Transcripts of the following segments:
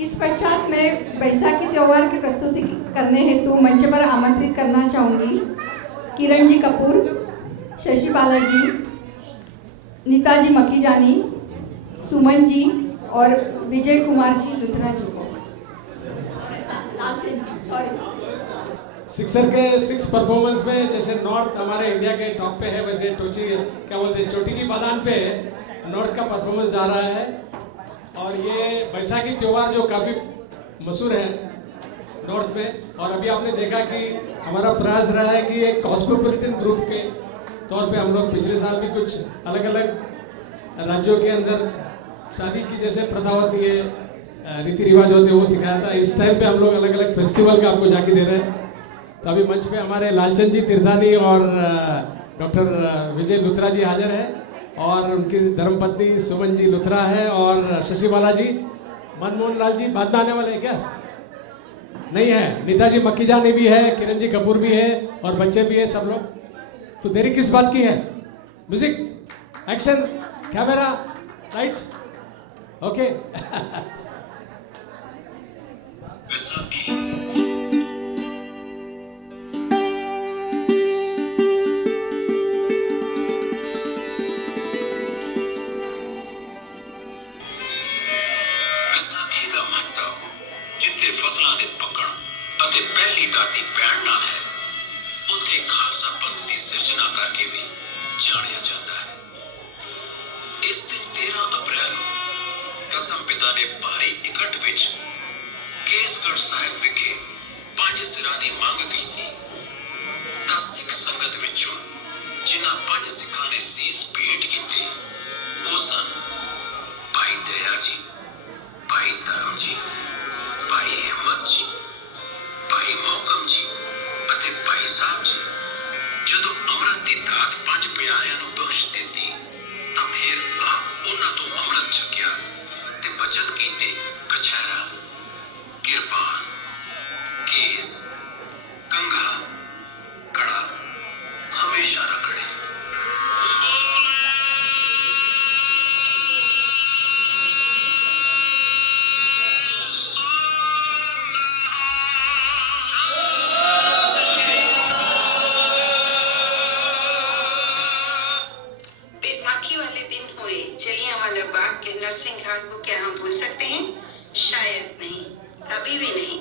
इस पश्चात मैं बैसाखी त्यौहार की प्रस्तुति करने हेतु मंच पर आमंत्रित करना चाहूँगी किरण जी कपूर, शशि बालाजी, नीताजी मखीजानी, सुमन जी और विजय कुमार जी लुथरा जी को। सिक्सर के सिक्स परफॉर्मेंस में जैसे नॉर्थ हमारे इंडिया के टॉप पे है, वैसे टोची क्या बोलते हैं चोटी की बादान पे नॉर्थ का परफॉर्मेंस जा रहा है। और ये बैसाखी त्यौहार जो काफ़ी मशहूर है नॉर्थ में, और अभी आपने देखा कि हमारा प्रयास रहा है कि एक कॉस्मोपॉलिटन ग्रुप के तौर पे हम लोग पिछले साल भी कुछ अलग अलग राज्यों के अंदर शादी की जैसे प्रथा होती है, रीति रिवाज होते हैं, वो सिखाया था। इस टाइम पे हम लोग अलग अलग फेस्टिवल का आपको जाके दे रहे हैं। तो अभी मंच पे हमारे लालचंद जी तीर्थानी और डॉक्टर विजय लुथरा जी हाजिर हैं, और उनकी धर्मपत्नी सुमन जी लुथरा है, और शशि बालाजी, मनमोहन लाल जी बाद में आने वाले हैं क्या? नहीं है, नीताजी मक्कीजानी भी है, किरण जी कपूर भी है, और बच्चे भी है सब लोग। तो देरी किस बात की है? Music, action, camera, lights, okay. फसलों के पकड़ ਅਤੇ ਪਹਿਲੀ ਦਾਤੀ ਪੈਣ ਨਾਲ ਹੈ, ਉੱਥੇ ਖਾਲਸਾ ਪੰਥ ਦੀ ਸਿਰਜਣਾ ਕਰਕੇ ਵੀ ਜਾਣਿਆ ਜਾਂਦਾ ਹੈ। ਇਸ ਦਿਨ 13 ਅਪ੍ਰੈਲ ਨੂੰ ਦਸਮ ਪਿਤਾ ਨੇ ਭਾਰੀ ਇਕੱਠ ਵਿੱਚ ਕੇਸਗੜ੍ਹ ਸਾਹਿਬ ਵਿਖੇ 5 ਸਿਰਾਂ ਦੀ ਮੰਗ ਕੀਤੀ। 10 ਸਿੱਖ ਸੰਗਤ ਵਿੱਚੋਂ ਜਿਨ੍ਹਾਂ 5 ਸਿੱਖਾਂ ਨੇ ਸੀਸ ਭੇਟ ਕੀਤੇ ਉਹ ਸਨ ਭਾਈ ਦਇਆ ਜੀ, ਭਾਈ ਧਰਮ ਜੀ, ਭਾਈ ਹਿੰਮਤ ਜੀ, ਭਾਈ ਮੋਹਕਮ ਜੀ ਅਤੇ ਭਾਈ ਸਾਹਿਬ ਜੀ। ਜਦੋਂ ਅੰਮ੍ਰਿਤ ਦੀ ਦਾਤ 5 ਪਿਆਰਿਆਂ ਨੂੰ ਬਖਸ਼ ਦਿੱਤੀ ਤਾਂ ਫਿਰ ਆਪ ਉਹਨਾਂ ਤੋਂ ਅੰਮ੍ਰਿਤ ਛਕਿਆ ਤੇ ਬਚਨ ਕੀਤੇ, ਕਛਹਿਰਾ, ਕਿਰਪਾਨ, ਕੇਸ, ਕੰਘਾ, ਕੜਾ ਹਮੇਸ਼ਾ ਰੱਖਣੇ। नरसिंह घाट को क्या हम भूल सकते हैं? शायद नहीं, कभी भी नहीं।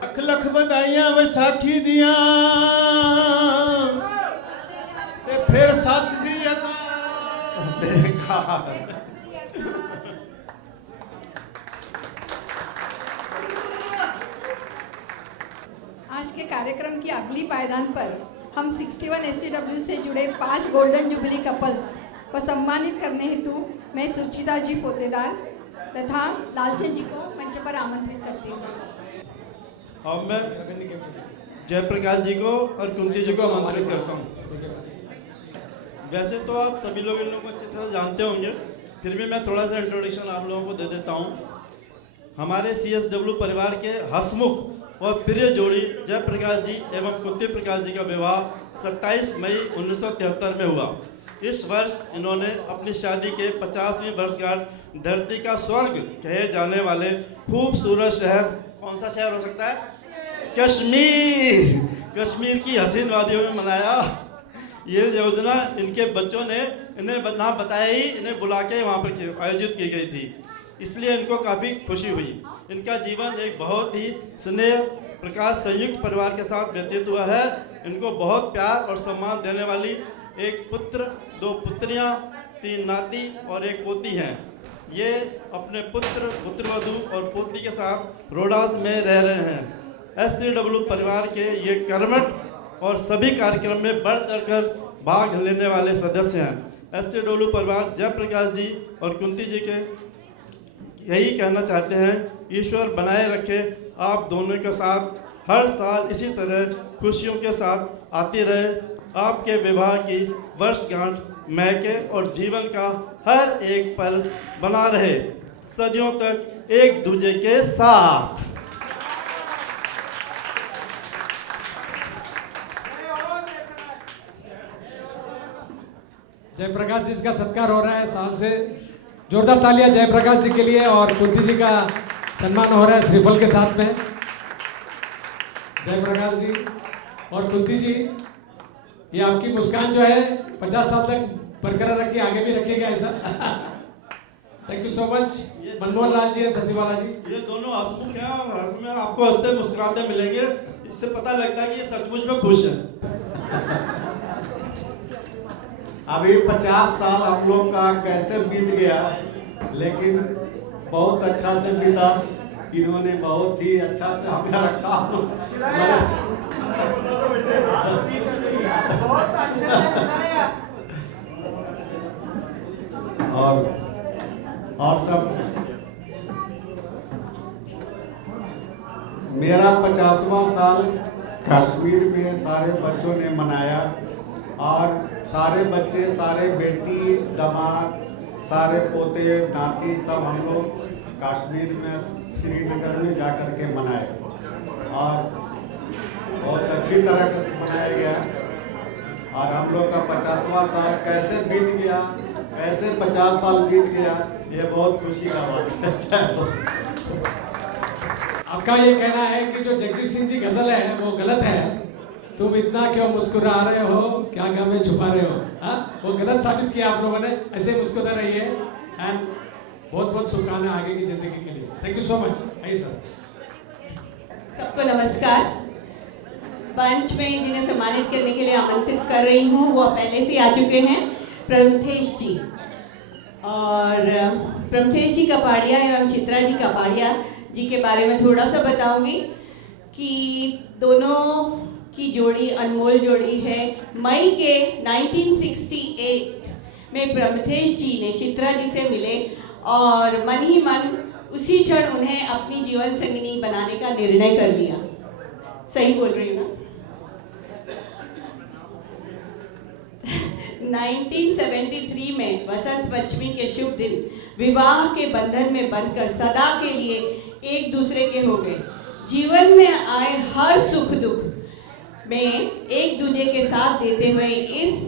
ਲੱਖ ਲੱਖ ਵਧਾਈਆਂ ਵਿਸਾਖੀ ਦੀਆਂ ਤੇ ਫਿਰ ਸਤਿ ਸ੍ਰੀ ਅਕਾਲ। आज के कार्यक्रम की अगली पायदान पर हम 61 SCW से जुड़े 5 गोल्डन जुबली कपल्स को सम्मानित करने हेतु मैं सुचिता जी पोतेदार तथा लालचंद जी को मंच पर आमंत्रित करती हूँ। अब मैं जयप्रकाश जी को और कुंती जी को आमंत्रित करता हूँ। वैसे तो आप सभी लोग इन लोगों को अच्छी तरह जानते होंगे, फिर भी मैं थोड़ा सा इंट्रोडक्शन आप लोगों को दे देता हूँ। हमारे CSW परिवार के हसमुख और प्रिय जोड़ी जयप्रकाश जी एवं कुंती प्रकाश जी का विवाह 27 मई 1973 में हुआ। इस वर्ष इन्होंने अपनी शादी के 50वीं वर्षगांठ धरती का स्वर्ग कहे जाने वाले खूबसूरत शहर, कौन सा शहर हो सकता है? कश्मीर की हसीन वादियों में मनाया। ये योजना इनके बच्चों ने इन्हें ना बताया ही इन्हें बुला के वहाँ पर आयोजित की गई थी, इसलिए इनको काफ़ी खुशी हुई। इनका जीवन एक बहुत ही स्नेह प्रकाश संयुक्त परिवार के साथ व्यतीत हुआ है। इनको बहुत प्यार और सम्मान देने वाली एक पुत्र, 2 पुत्रियां, 3 नाती और 1 पोती हैं। ये अपने पुत्र, पुत्रवधू और पोती के साथ रोडास में रह रहे हैं। SCW परिवार के ये कर्मठ और सभी कार्यक्रम में बढ़ चढ़कर भाग लेने वाले सदस्य हैं। SCW परिवार जयप्रकाश जी और कुंती जी के यही कहना चाहते हैं, ईश्वर बनाए रखे आप दोनों के साथ हर साल इसी तरह खुशियों के साथ आती रहे। आपके विवाह की वर्षगांठ महके और जीवन का हर एक पल बना रहे, सदियों तक एक दूजे के साथ। जयप्रकाश जी का सत्कार हो रहा है साल से। जोरदार तालियां जयप्रकाश जी के लिए। और कुंती जी का सम्मान हो रहा है श्रीफल के साथ में। जयप्रकाश जी और कुंती जी, ये आपकी मुस्कान जो है 50 साल तक बरकरार रखिए, आगे भी रखिएगा ऐसा। Thank you so much Manmohan Lal ji और शशिबाला जी। ये दोनों हंसमुख हैं और हर समय आपको हंसते मुस्कुराते मिलेंगे। इससे पता लगता है कि ये सचमुच में खुश है। अभी 50 साल हम लोग का कैसे बीत गया, लेकिन बहुत अच्छा से बीता। इन्होंने बहुत ही अच्छा से हमें रखा। और सब मेरा 50वां साल कश्मीर में सारे बच्चों ने मनाया और सारे बच्चे, सारे बेटी, दामाद, सारे पोते, नाती सब हम लोग कश्मीर में श्रीनगर में जाकर के मनाए और बहुत अच्छी तरह से मनाया गया। और हम लोग का 50वां साल कैसे बीत गया, कैसे 50 साल बीत गया, ये बहुत खुशी का बात है। आपका ये कहना है कि जो जगजीत सिंह जी गजल है वो गलत है, तुम इतना क्यों मुस्कुरा रहे हो, क्या गम में छुपा रहे हो? हाँ, वो गलत साबित किया आप लोगों ने। ऐसे मुस्कुरा रहिए एंड बहुत बहुत शुभकामनाएं आगे की जिंदगी के लिए। Thank you so much. आइए सर। सबको नमस्कार। मंच में जिन्हें सम्मानित करने के लिए आमंत्रित कर रही हूँ वो पहले से आ चुके हैं, प्रमथेश जी। और प्रमथेश जी कपाड़िया एवं चित्रा जी कपाड़िया जी के बारे में थोड़ा सा बताऊंगी कि दोनों की जोड़ी अनमोल जोड़ी है। मई के 1968 में प्रमथेश जी ने चित्रा जी से मिले और मन ही मन उसी क्षण उन्हें अपनी जीवन संगिनी बनाने का निर्णय कर लिया। सही बोल रही हूँ ना? 1973 में वसंत पंचमी के शुभ दिन विवाह के बंधन में बंधकर सदा के लिए एक दूसरे के हो गए। जीवन में आए हर सुख दुख में एक दूसरे के साथ देते हुए इस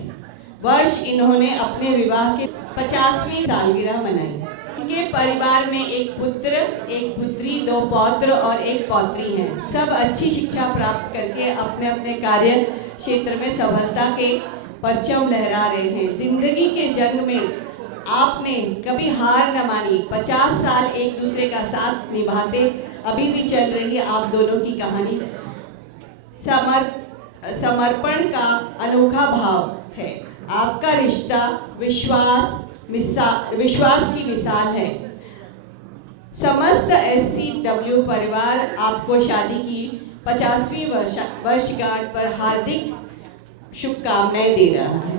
वर्ष इन्होंने अपने विवाह के 50वीं सालगिरह मनाई। इनके परिवार में एक पुत्र, एक पुत्री, 2 पौत्र और 1 पौत्री हैं। सब अच्छी शिक्षा प्राप्त करके अपने अपने कार्य क्षेत्र में सफलता के परचम लहरा रहे हैं। जिंदगी के जंग में आपने कभी हार न मानी। 50 साल एक दूसरे का साथ निभाते अभी भी चल रही है आप दोनों की कहानी। समर्पण का अनोखा भाव है। आपका रिश्ता विश्वास की मिसाल है। समस्त SCW परिवार आपको शादी की 50वीं वर्षगांठ पर हार्दिक शुभकामनाएं दे रहा है।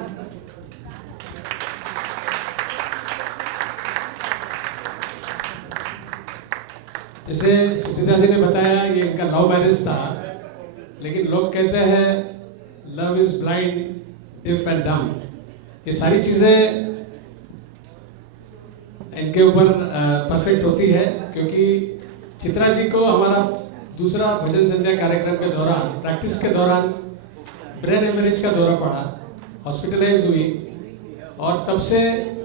जैसे सुचिता जी ने बताया ये इनका लव मैरिज था, लेकिन लोग कहते हैं love is blind diff and डम। ये सारी चीजें इनके ऊपर परफेक्ट होती है, क्योंकि चित्रा जी को हमारा दूसरा भजन संध्या कार्यक्रम के दौरान, प्रैक्टिस के दौरान ब्रेन हेमरेज का दौरा पड़ा, हॉस्पिटलाइज हुई और तब से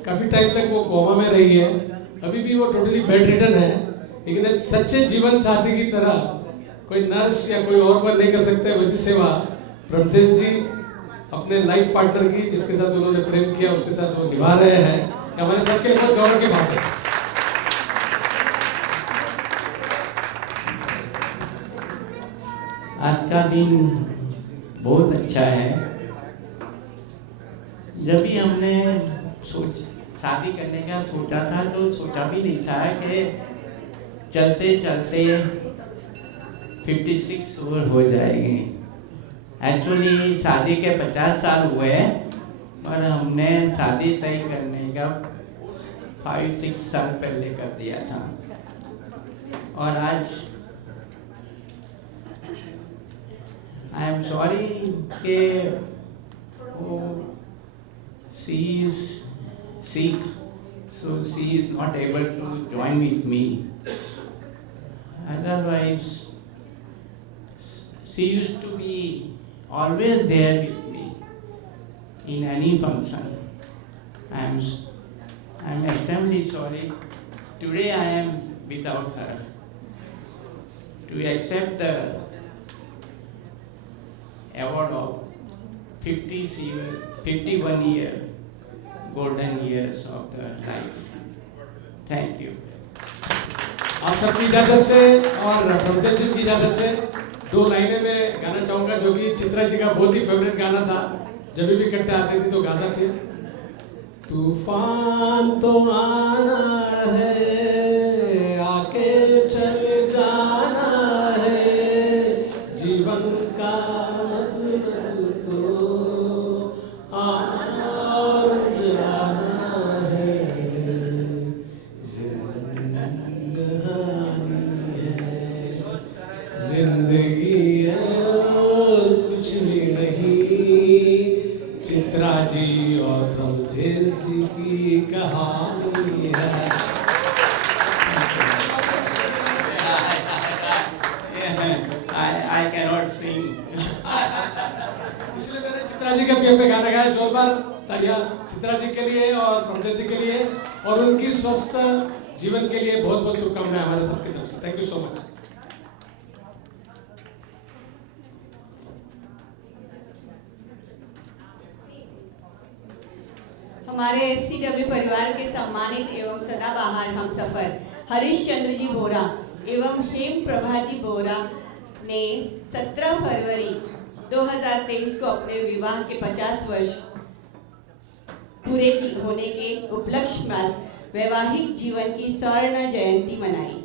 काफ़ी टाइम तक वो कोमा में रही है। अभी भी वो टोटली बेड रिडन है, लेकिन एक सच्चे जीवन साथी की तरह कोई नर्स या कोई और नहीं कर सकते वैसी सेवा प्रभुदेव जी अपने लाइफ पार्टनर की, जिसके साथ उन्होंने प्रेम किया, उसके साथ वो निभा रहे हैं। हमारे सबके बहुत गौरव की बात है। आज का दिन बहुत अच्छा है। जब भी हमने शादी करने का सोचा था तो सोचा भी नहीं था कि चलते चलते 56 ओवर हो जाएगी। एक्चुअली शादी के 50 साल हुए, और हमने शादी तय करने का 5-6 साल पहले कर दिया था। और आज आई एम सॉरी कि वो she is sick, so she is not able to join with me. Otherwise, she used to be always there with me in any function. I am extremely sorry. Today I am without her. To accept the award of 51 years golden years of the life. Thank you. आप सबकी इजाजत से और प्रभुदेव जी की इजाजत से 2 लाइनें में गाना चाहूंगा, जो कि चित्रा जी का बहुत ही फेवरेट गाना था। जब भी इकट्ठे आते थे तो गाता थे। तूफान तो आना है, आके चले जाना है, जीवन का मतलब तो आना और जाना है, जिंदगी है और कुछ भी नहीं। चित्रा जी और प्रभुदेव जी की कहानी है। I cannot sing. इसलिए मैंने चित्रा जी के पे गाना गाया। जोरदार तालियां चित्रा जी के लिए और प्रभुदेव जी के लिए, और उनकी स्वस्थ जीवन के लिए बहुत बहुत शुभकामनाएं हमारे सबकी तरफ से। Thank you so much. हमारे SCW परिवार के सम्मानित एवं सदाबहार हमसफर हरीश चंद्र जी बोरा एवं हेम प्रभा जी बोरा ने 17 फरवरी 2023 को अपने विवाह के 50 वर्ष पूरे होने के उपलक्ष्य में वैवाहिक जीवन की स्वर्ण जयंती मनाई।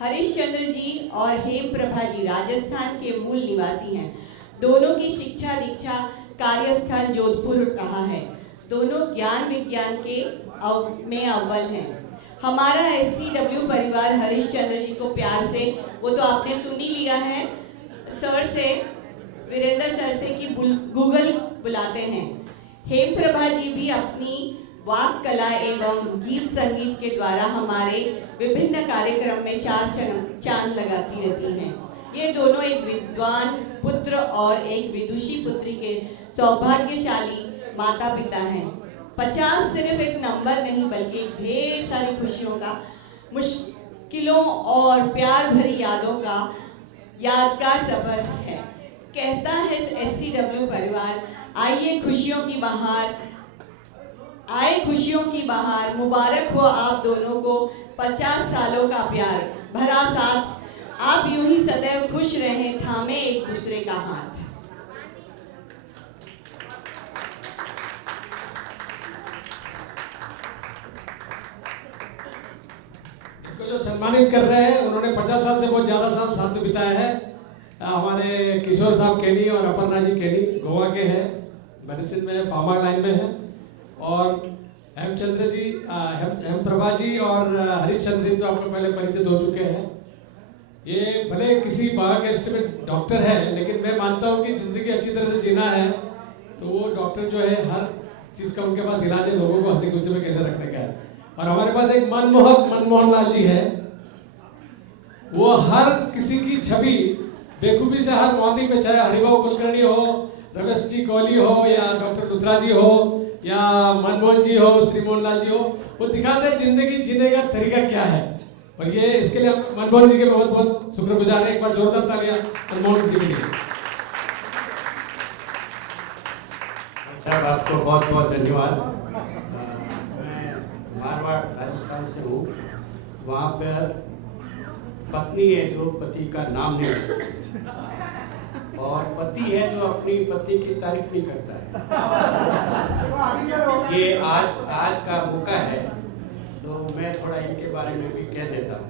हरीश चंद्र जी और हेम प्रभा जी राजस्थान के मूल निवासी हैं। दोनों की शिक्षा दीक्षा कार्यस्थल जोधपुर रहा है। दोनों ज्ञान विज्ञान के में अव्वल हैं। हमारा SCW परिवार हरीश चंद्र जी को प्यार से, वो तो आपने सुन ही लिया है, सर से, वीरेंद्र सर से कि गूगल बुलाते हैं। हेम प्रभा जी भी अपनी वाक कला एवं गीत संगीत के द्वारा हमारे विभिन्न कार्यक्रम में चांद लगाती रहती हैं। ये दोनों एक विद्वान पुत्र और एक विदुषी पुत्री के सौभाग्यशाली माता पिता हैं। 50 सिर्फ एक नंबर नहीं, बल्कि ढेर सारी खुशियों का, मुश्किलों और प्यार भरी यादों का यादगार सफर है। कहता है SCW परिवार आइए खुशियों की बहार, आए खुशियों की बहार, मुबारक हो आप दोनों को 50 सालों का प्यार भरा साथ। आप यूं ही सदैव खुश रहें, थामे एक दूसरे का हाथ। इनको जो सम्मानित कर रहे हैं उन्होंने 50 साल से बहुत ज़्यादा साल साथ में बिताया है। हमारे किशोर साहब केनी और अपर्णा जी केनी गोवा के हैं, मेडिसिन में फार्मा लाइन में है। और हेमचंद्र जी, हेमप्रभा जी और हरीश चंद्र जी तो आपको पहले परिचित हो चुके हैं। ये भले किसी बायोकेमिस्ट में डॉक्टर है, लेकिन मैं मानता हूँ कि ज़िंदगी अच्छी तरह से जीना है तो वो डॉक्टर जो है हर चीज़ का उनके पास इलाज है, लोगों को हंसी खुशी में कैसे रखने का है। और हमारे पास एक मनमोहन लाल जी है, वो हर किसी की छवि बेखूबी से हर मॉर्निंग में, चाहे हरिभाऊ कुलकर्णी हो, रमेश जी कोहली हो, या डॉक्टर लुथरा जी हो, या मनमोहन जी हो, श्री मोहन लाल जी हो, वो दिखाते हैं जिंदगी जीने का तरीका क्या है। और ये इसके लिए हम मनमोहन जी के बहुत बहुत शुक्रगुजार हैं। एक बार जोरदार तालियां मनमोहन जी के लिए। साहब आपको बहुत बहुत धन्यवाद। मैं मारवाड़ राजस्थान से हूँ। वहाँ पर पत्नी है जो पति का नाम नहीं लेती, और पति है जो अपनी पत्नी की तारीफ नहीं करता है। ये आज का मौका है तो मैं थोड़ा इनके बारे में भी कह देता हूँ।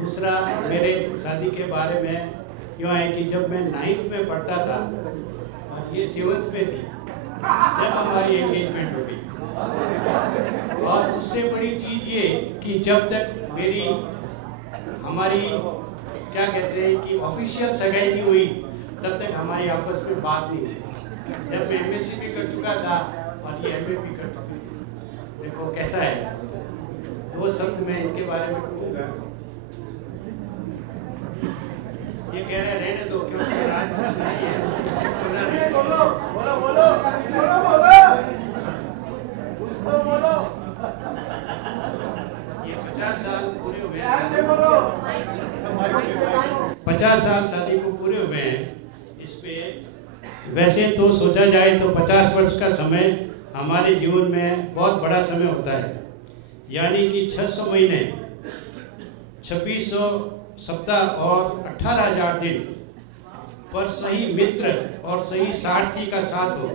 दूसरा, मेरे शादी के बारे में यूँ है कि जब मैं 9th में पढ़ता था और ये 7th में थी जब हमारी एंगेजमेंट हो गई। और उससे बड़ी चीज़ ये कि जब तक हमारी क्या कहते हैं कि ऑफिशियल सगाई नहीं हुई तब तक हमारी आपस में बात नहीं हुई। जब मैं MSc भी कर चुका था और ये MA भी कर चुका था। देखो कैसा है। 2 शब्द मैं इनके बारे में कहूँगा। ये कह रहे रहने दो क्योंकि आज नहीं है। बोलो बोलो बोलो बोलो। ये 50 साल पूरे हुए हैं, 50 साल शादी को पूरे हुए हैं। इस पे वैसे तो सोचा जाए तो 50 वर्ष का समय हमारे जीवन में बहुत बड़ा समय होता है। यानी कि 600 महीने, 2600 सप्ताह और 18,000 दिन पर सही मित्र और सही सारथी का साथ हो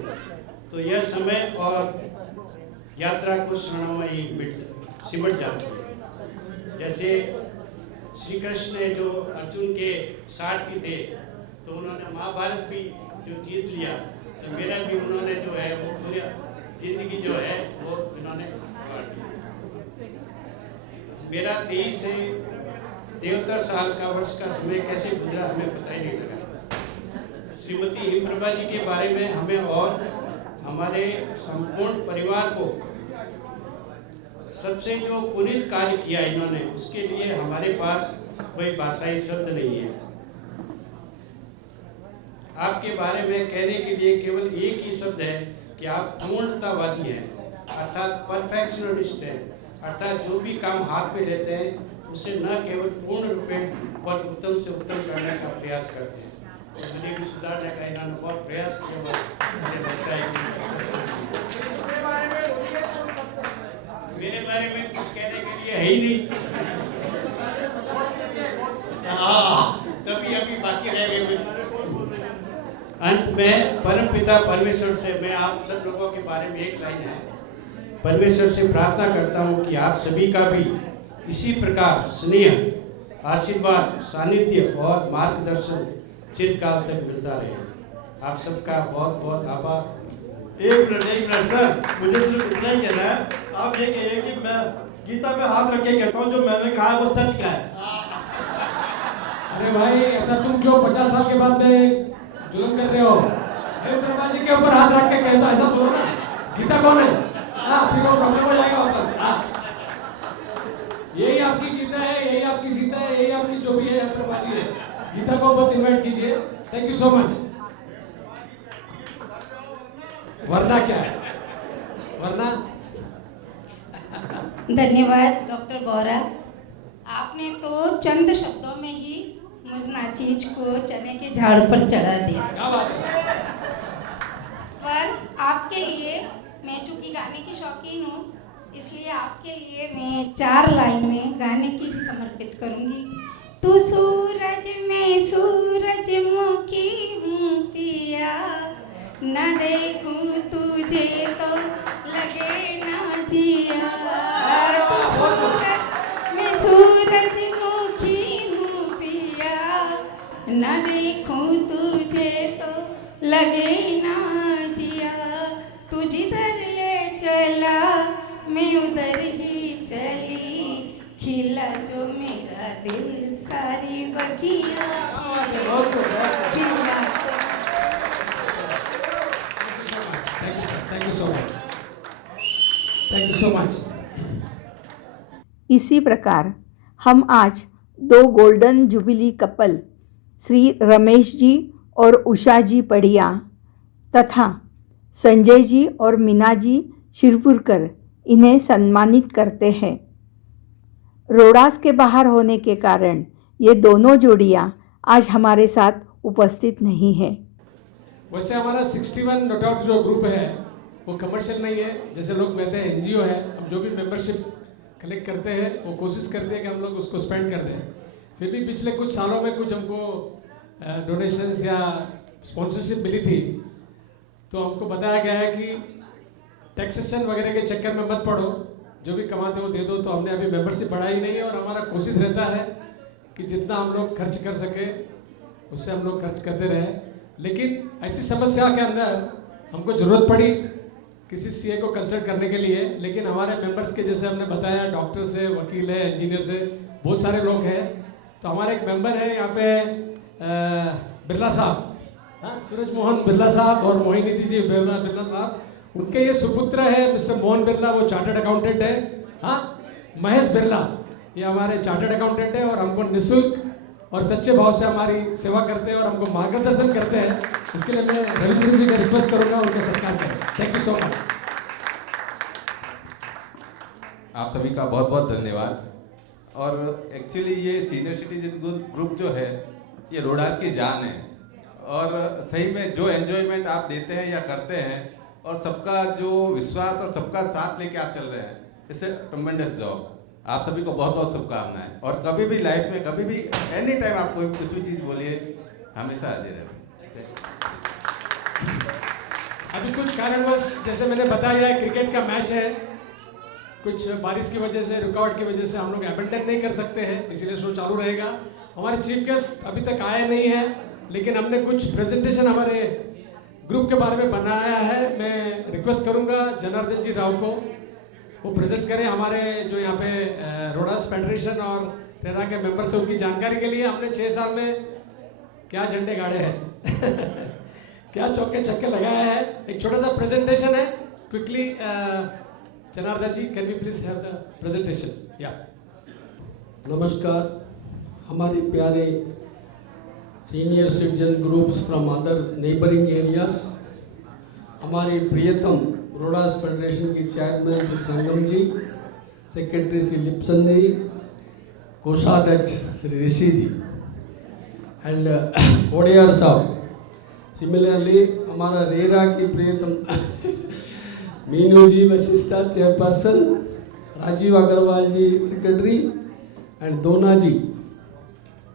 तो यह समय और यात्रा कुछ क्षणों में ही सिमट जाती है। जैसे श्री कृष्ण ने जो अर्जुन के सारथी थे तो उन्होंने महाभारत भी जो जीत लिया, तो मेरा भी उन्होंने जो है वो पूरी जिंदगी जो है वो इन्होंने मेरा 23 से 73 साल का वर्ष का समय कैसे गुजरा हमें पता ही नहीं लगा। श्रीमती हेमप्रभा जी के बारे में हमें और हमारे संपूर्ण परिवार को सबसे जो पुनीत कार्य किया इन्होंने, उसके लिए हमारे पास कोई भाषाई शब्द नहीं है। आपके बारे में कहने के लिए केवल एक ही शब्द है कि आप पूर्णतावादी हैं, अर्थात परफेक्शनिस्ट हैं। अर्थात जो भी काम हाथ में लेते हैं उसे न केवल पूर्ण रूपेण पर उत्तम से उत्तम करने का प्रयास करते हैं। तो मुझे भी सुधारने का इन्होंने बहुत प्रयास किया। मुझे लगता है मेरे बारे में कुछ कहने के लिए है ही नहीं। तभी अभी बाकी रह गए। अंत में परमपिता परमेश्वर से मैं आप सब लोगों के बारे में एक लाइन है, परमेश्वर से प्रार्थना करता हूँ कि आप सभी का भी इसी प्रकार स्नेह, आशीर्वाद, सानिध्य और मार्गदर्शन चिरकाल तक मिलता रहे। आप सबका बहुत बहुत आभार। एक मिनट सर, मुझे सिर्फ इतना ही कहना है। आप ये कहिए कि मैं गीता पे हाथ रख के कहता हूँ जो मैंने कहा है वो सच का है। अरे भाई, ऐसा तुम क्यों 50 साल के बाद में जुल्म कर रहे हो? हेमप्रभा जी के ऊपर हाथ रख के कहता, ऐसा बोलो ना। गीता कौन है? फिर वो प्रॉब्लम हो जाएगा वापस। यही आपकी गीता है, यही आपकी सीता है, यही आपकी जो भी है हेमप्रभा जी है। गीता को बहुत इन्वाइट कीजिए। Thank you so much. वरना क्या है? वरना धन्यवाद डॉक्टर बोरा। आपने तो चंद शब्दों में ही मुझ नाचीज को चने के झाड़ पर चढ़ा दिया। क्या बात है? पर आपके लिए, मैं चूंकि गाने की शौकीन हूँ, इसलिए आपके लिए मैं 4 लाइनें गाने की ही समर्पित करूँगी। तू सूरज में सूरजमुखी हूँ पिया, न देखूँ तुझे तो लगे ना जिया। तू सूरज में सूरजमुखी हूँ पिया, न देखूँ तुझे तो लगे ना जिया। तू जिधर ले चला मैं उधर ही चली, खिला जो मेरा दिल सारी बगिया खिला। Thank you so much, thank you so much. इसी प्रकार हम आज 2 golden jubilee couple Shri Ramesh ji और उषा जी पढ़िया तथा संजय जी और मीना जी शिरपुरकर इन्हें सम्मानित करते हैं। रोडास के बाहर होने के कारण ये दोनों जोड़ियां आज हमारे साथ उपस्थित नहीं हैं। वैसे हमारा 61 नोटआउट जो ग्रुप है वो कमर्शियल नहीं है, जैसे लोग कहते हैं एनजीओ है। हम जो भी मेंबरशिप कलेक्ट करते हैं वो कोशिश करते हैं कि हम लोग उसको स्पेंड कर दें। फिर भी पिछले कुछ सालों में कुछ हमको डोनेशंस या स्पॉन्सरशिप मिली थी, तो हमको बताया गया है कि टैक्सेशन वगैरह के चक्कर में मत पड़ो, जो भी कमाते हो दे दो। तो हमने अभी मेंबरशिप बढ़ाई नहीं है और हमारा कोशिश रहता है कि जितना हम लोग खर्च कर सके उससे हम लोग खर्च करते रहे। लेकिन ऐसी समस्या के अंदर हमको ज़रूरत पड़ी किसी सीए को कंसल्ट करने के लिए, लेकिन हमारे मेंबर्स के जैसे हमने बताया डॉक्टर से, वकील है, इंजीनियर से, बहुत सारे लोग हैं। तो हमारे एक मेंबर है यहाँ पे बिरला साहब, सूरज मोहन बिरला साहब और मोहिनी जी बिरला साहब, उनके ये सुपुत्र है मिस्टर मोहन बिरला, वो चार्टर्ड अकाउंटेंट है। हाँ, महेश बिरला ये हमारे चार्टर्ड अकाउंटेंट है और हमको निःशुल्क और सच्चे भाव से हमारी सेवा करते हैं और हमको मार्गदर्शन करते हैं। इसके लिए मैं रविंद्र जी का रिक्वेस्ट करूंगा उनका सत्कार करें। Thank you so much. आप सभी का बहुत बहुत धन्यवाद। और एक्चुअली ये सीनियर सिटीजन ग्रुप जो है ये रोडास की जान है, और सही में जो एंजॉयमेंट आप देते हैं या करते हैं और सबका जो विश्वास और सबका साथ लेके आप चल रहे हैं, इससे ट्रमेंडस जॉब। आप सभी को बहुत बहुत शुभकामनाएं, और कभी भी लाइफ में कभी भी एनी टाइम आप कोई कुछ भी चीज़ बोलिए, हमेशा हाजिर है। अभी कुछ कारणवश जैसे मैंने बताया है क्रिकेट का मैच है, कुछ बारिश की वजह से, रुकावट की वजह से हम लोग अटेंड नहीं कर सकते हैं, इसीलिए शो चालू रहेगा। हमारे चीफ गेस्ट अभी तक आए नहीं है, लेकिन हमने कुछ प्रेजेंटेशन हमारे ग्रुप के बारे में बनाया है। मैं रिक्वेस्ट करूंगा जनार्दन जी राव को वो प्रेजेंट करें हमारे जो यहाँ पे रोडास फेडरेशन और रेरा के मेंबर्स हैं उनकी जानकारी के लिए। हमने 6 साल में क्या झंडे गाड़े हैं क्या चौके छक्के लगाया है। एक छोटा सा प्रेजेंटेशन है, quickly Janardan ji can we please have the presentation. या नमस्कार, हमारे प्यारे senior citizen groups from other neighbouring areas, हमारे प्रियतम रोडास फेडरेशन के चेयरमैन श्री संगम जी, सेक्रेटरी श्री लिप्सन जी, कोषाध्यक्ष श्री ऋषि जी एंड ओडियार साहब। सिमिलरली हमारा रेरा की प्रियतम Meenu ji Vashishtha chairperson, Rajiv Agarwal ji secretary and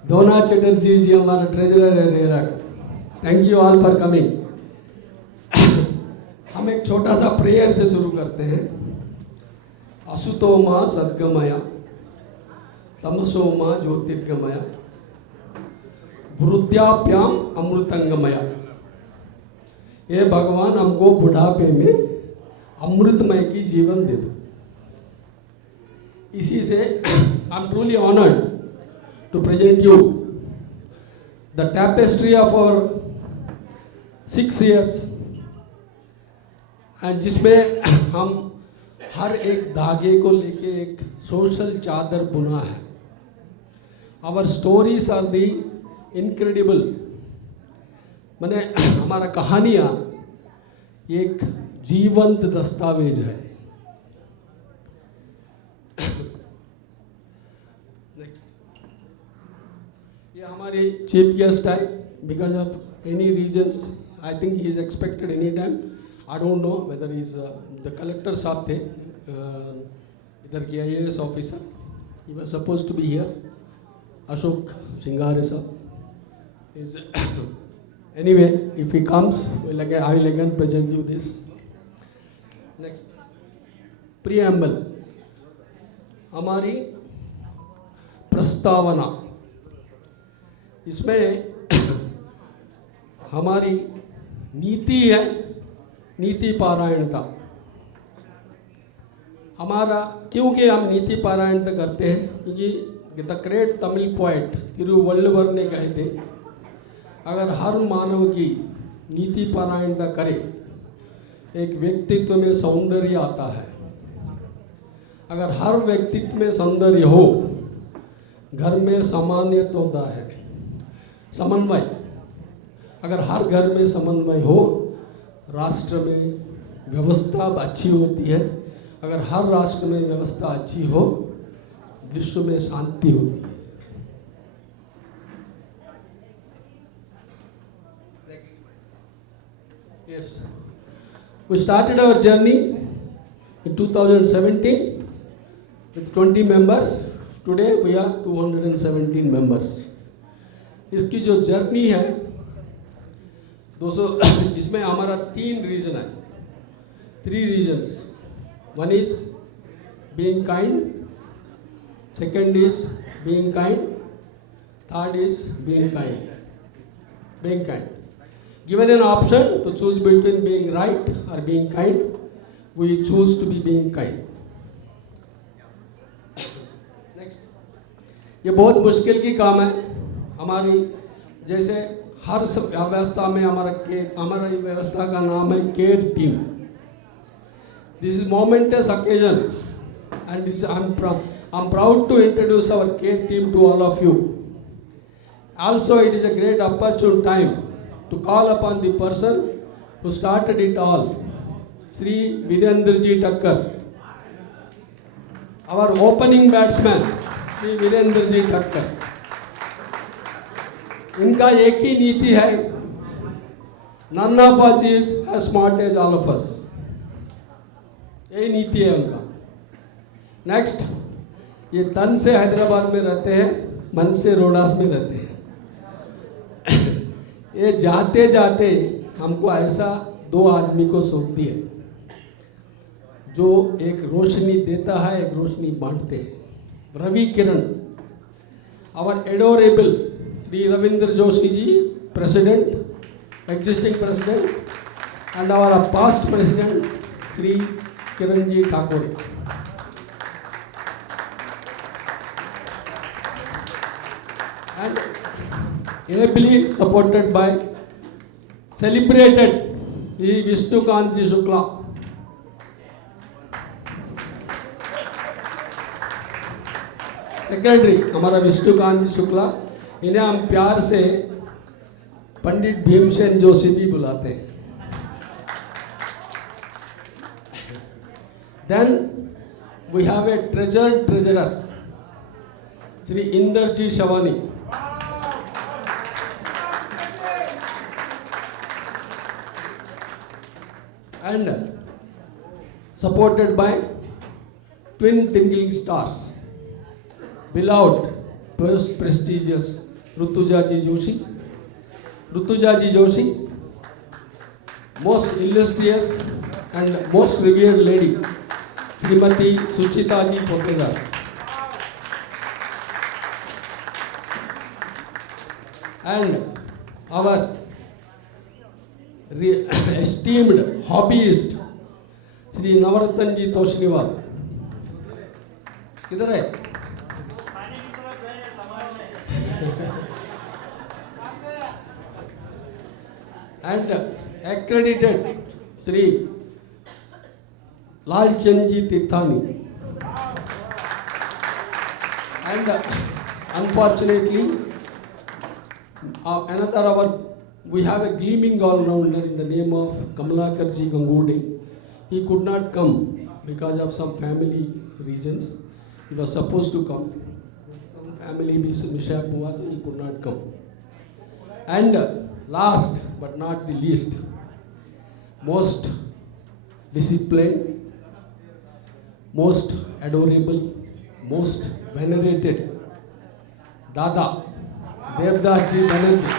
Dona Chatterjee ji हमारा ट्रेजरर है RERA. Thank you all for coming. हम एक छोटा सा प्रेयर से शुरू करते हैं। असुतो मां सद्गमया, तमसो मां ज्योतिर्गमया, वृद्धाप्याम अमृतंगमया। ये भगवान हमको बुढ़ापे में अमृतमय की जीवन दे दो। इसी से I am truly honoured to present you the tapestry of our 6 years, and जिसमें हम हर एक धागे को लेके एक सोशल चादर बुना है। Our stories are the incredible, माने हमारा कहानियाँ एक जीवंत दस्तावेज है। हमारे चीफ गेस्ट है, because of any reasons I think he is expected any time. I don't know whether he's the collector साहब थे इधर के IAS officer. He was supposed to be here. Ashok Singare साहब is anyway. If he comes, I will again present you this. Next, preamble. हमारी प्रस्तावना, इसमें हमारी नीति है, नीति पारायणता। हमारा क्योंकि हम नीति पारायणता करते हैं क्योंकि the great Tamil poet Thiruvalluvar ने कहे थे, अगर हर मानव की नीति पारायणता करे एक व्यक्तित्व में सौंदर्य आता है। अगर हर व्यक्तित्व में सौंदर्य हो, घर में सामान्यता होता है, समन्वय। अगर हर घर में समन्वय हो, राष्ट्र में व्यवस्था अच्छी होती है। अगर हर राष्ट्र में व्यवस्था अच्छी हो, विश्व में शांति होती है। Yes, we started our journey in 2017 with 20 members. Today we are 217 members. इसकी जो जर्नी है दोस्तों, इसमें हमारा 3 रीजन है, 3 regions. One is being kind, second is being kind, third is being kind. Being kind. Given an option to choose between being right or being kind, we choose to be being kind. Next, ये बहुत मुश्किल की काम है हमारी, जैसे हर व्यवस्था में हमारा व्यवस्था का नाम है care team. This is momentous occasion and I'm proud to introduce our care team to all of you. Also, it is a great opportune time to call upon the person who started it all, Sri Virendraji Thakkar. Our opening batsman, Sri Virendraji Thakkar. इनका एक ही नीति है, none of us is as smart as all of us. यही नीति है उनका. Next, ये तन से हैदराबाद में रहते हैं, मन से रोडास में रहते हैं. ये जाते जाते हमको ऐसा 2 आदमी को सौंप दिए जो एक रोशनी देता है, एक रोशनी बांटते हैं. Ravi Kiran, our adorable Sri Ravindra Joshi ji, President, existing President, and our past President, Sri Kiranji Thakur. And ably supported by celebrated Sri Vishnukant ji Shukla. Secretary हमारा विष्णुकांत शुक्ला, इन्हें हम प्यार से पंडित भीमसेन जोशी भी बुलाते हैं. Then we have a treasurer, Sri Inderji Shavani. And supported by twin twinkling stars, beloved, most prestigious Rutuja ji Joshi, most illustrious and most revered lady, Srimati Suchita ji Potedar. And our esteemed hobbyist, Sri Navaratan ji Toshniwal. किधर है? And accredited Sri Lalchandji Tirthani. And unfortunately, we have a gleaming all-rounder in the name of Kamalakarji Gangude. He could not come because of some family reasons. He was supposed to come. Some family mishap hua, he could not come. And last but not the least, most disciplined, most adorable, most venerated Dada Devdas Ji Banerjee.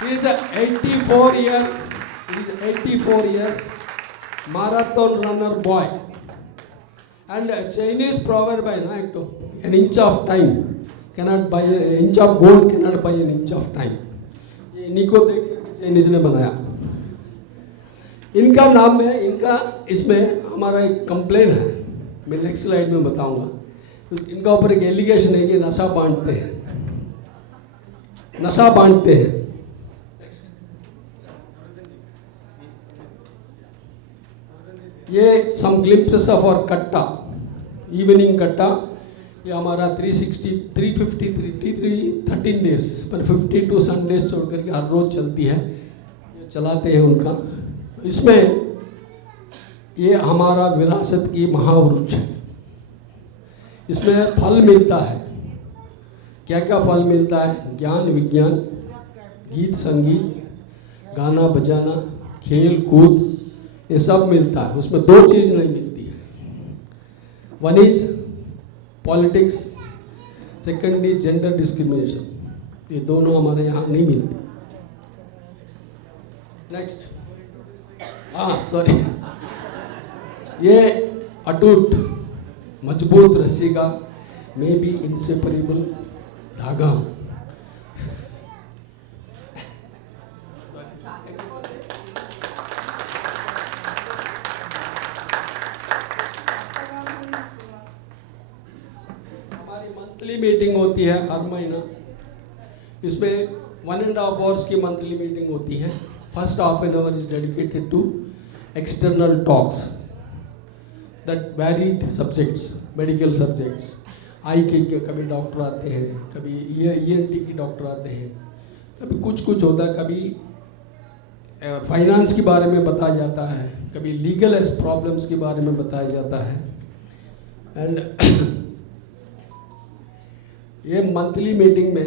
He is a 84 years marathon runner boy. And a Chinese proverb है ना, एक तो an inch of time cannot buy an inch of gold cannot buy an inch of time. ये इन्हीं को देख के Chinese ने बनाया. इनका नाम है, इनका इसमें हमारा एक कंप्लेन है, मैं नेक्स्ट स्लाइड में बताऊंगा. इनका ऊपर एक एलिगेशन है कि नशा बांटते हैं. ये सम ग्लिम्पसेस ऑफ और कट्टा, इवनिंग कट्टा. ये हमारा 13 डेज पर 52 संडेज छोड़ करके हर रोज चलती है, ये चलाते हैं उनका. इसमें ये हमारा विरासत की महावृक्ष है. इसमें फल मिलता है. क्या क्या फल मिलता है? ज्ञान विज्ञान, गीत संगीत, गाना बजाना, खेल कूद, ये सब मिलता है. उसमें दो चीज़ नहीं मिलती है. One is politics, second is gender discrimination. ये दोनों हमारे यहाँ नहीं मिलती. नेक्स्ट, सॉरी, ये अटूट मजबूत रस्सी का मे बी इंसेपरेबल धागा. हमारी मंथली मीटिंग होती है हर महीना. इसमें 1.5 आवर्स की मंथली मीटिंग होती है. First half an hour is dedicated to external talks that varied subjects, medical subjects. I के कभी डॉक्टर आते हैं, कभी ENT की डॉक्टर आते हैं, कभी कुछ होता है, कभी फाइनेंस के बारे में बताया जाता है, कभी लीगल प्रॉब्लम्स के बारे में बताया जाता है. एंड ये मंथली मीटिंग में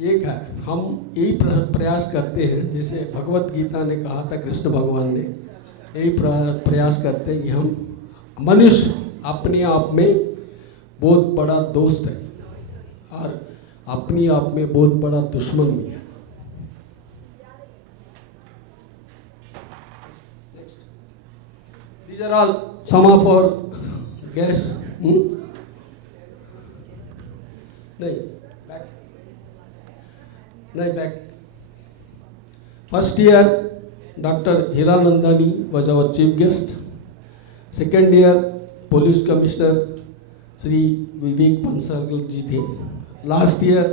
एक है, हम यही प्रयास करते हैं, जैसे भगवत गीता ने कहा था, कृष्ण भगवान ने, यही प्रयास करते हैं कि हम मनुष्य अपने आप में बहुत बड़ा दोस्त है और अपने आप में बहुत बड़ा दुश्मन भी है. These are all some of our guests. Back. First year, Dr. Hiranandani was our chief guest. Second year, Police Commissioner Shri Vivek पंसागल जी थे. Last year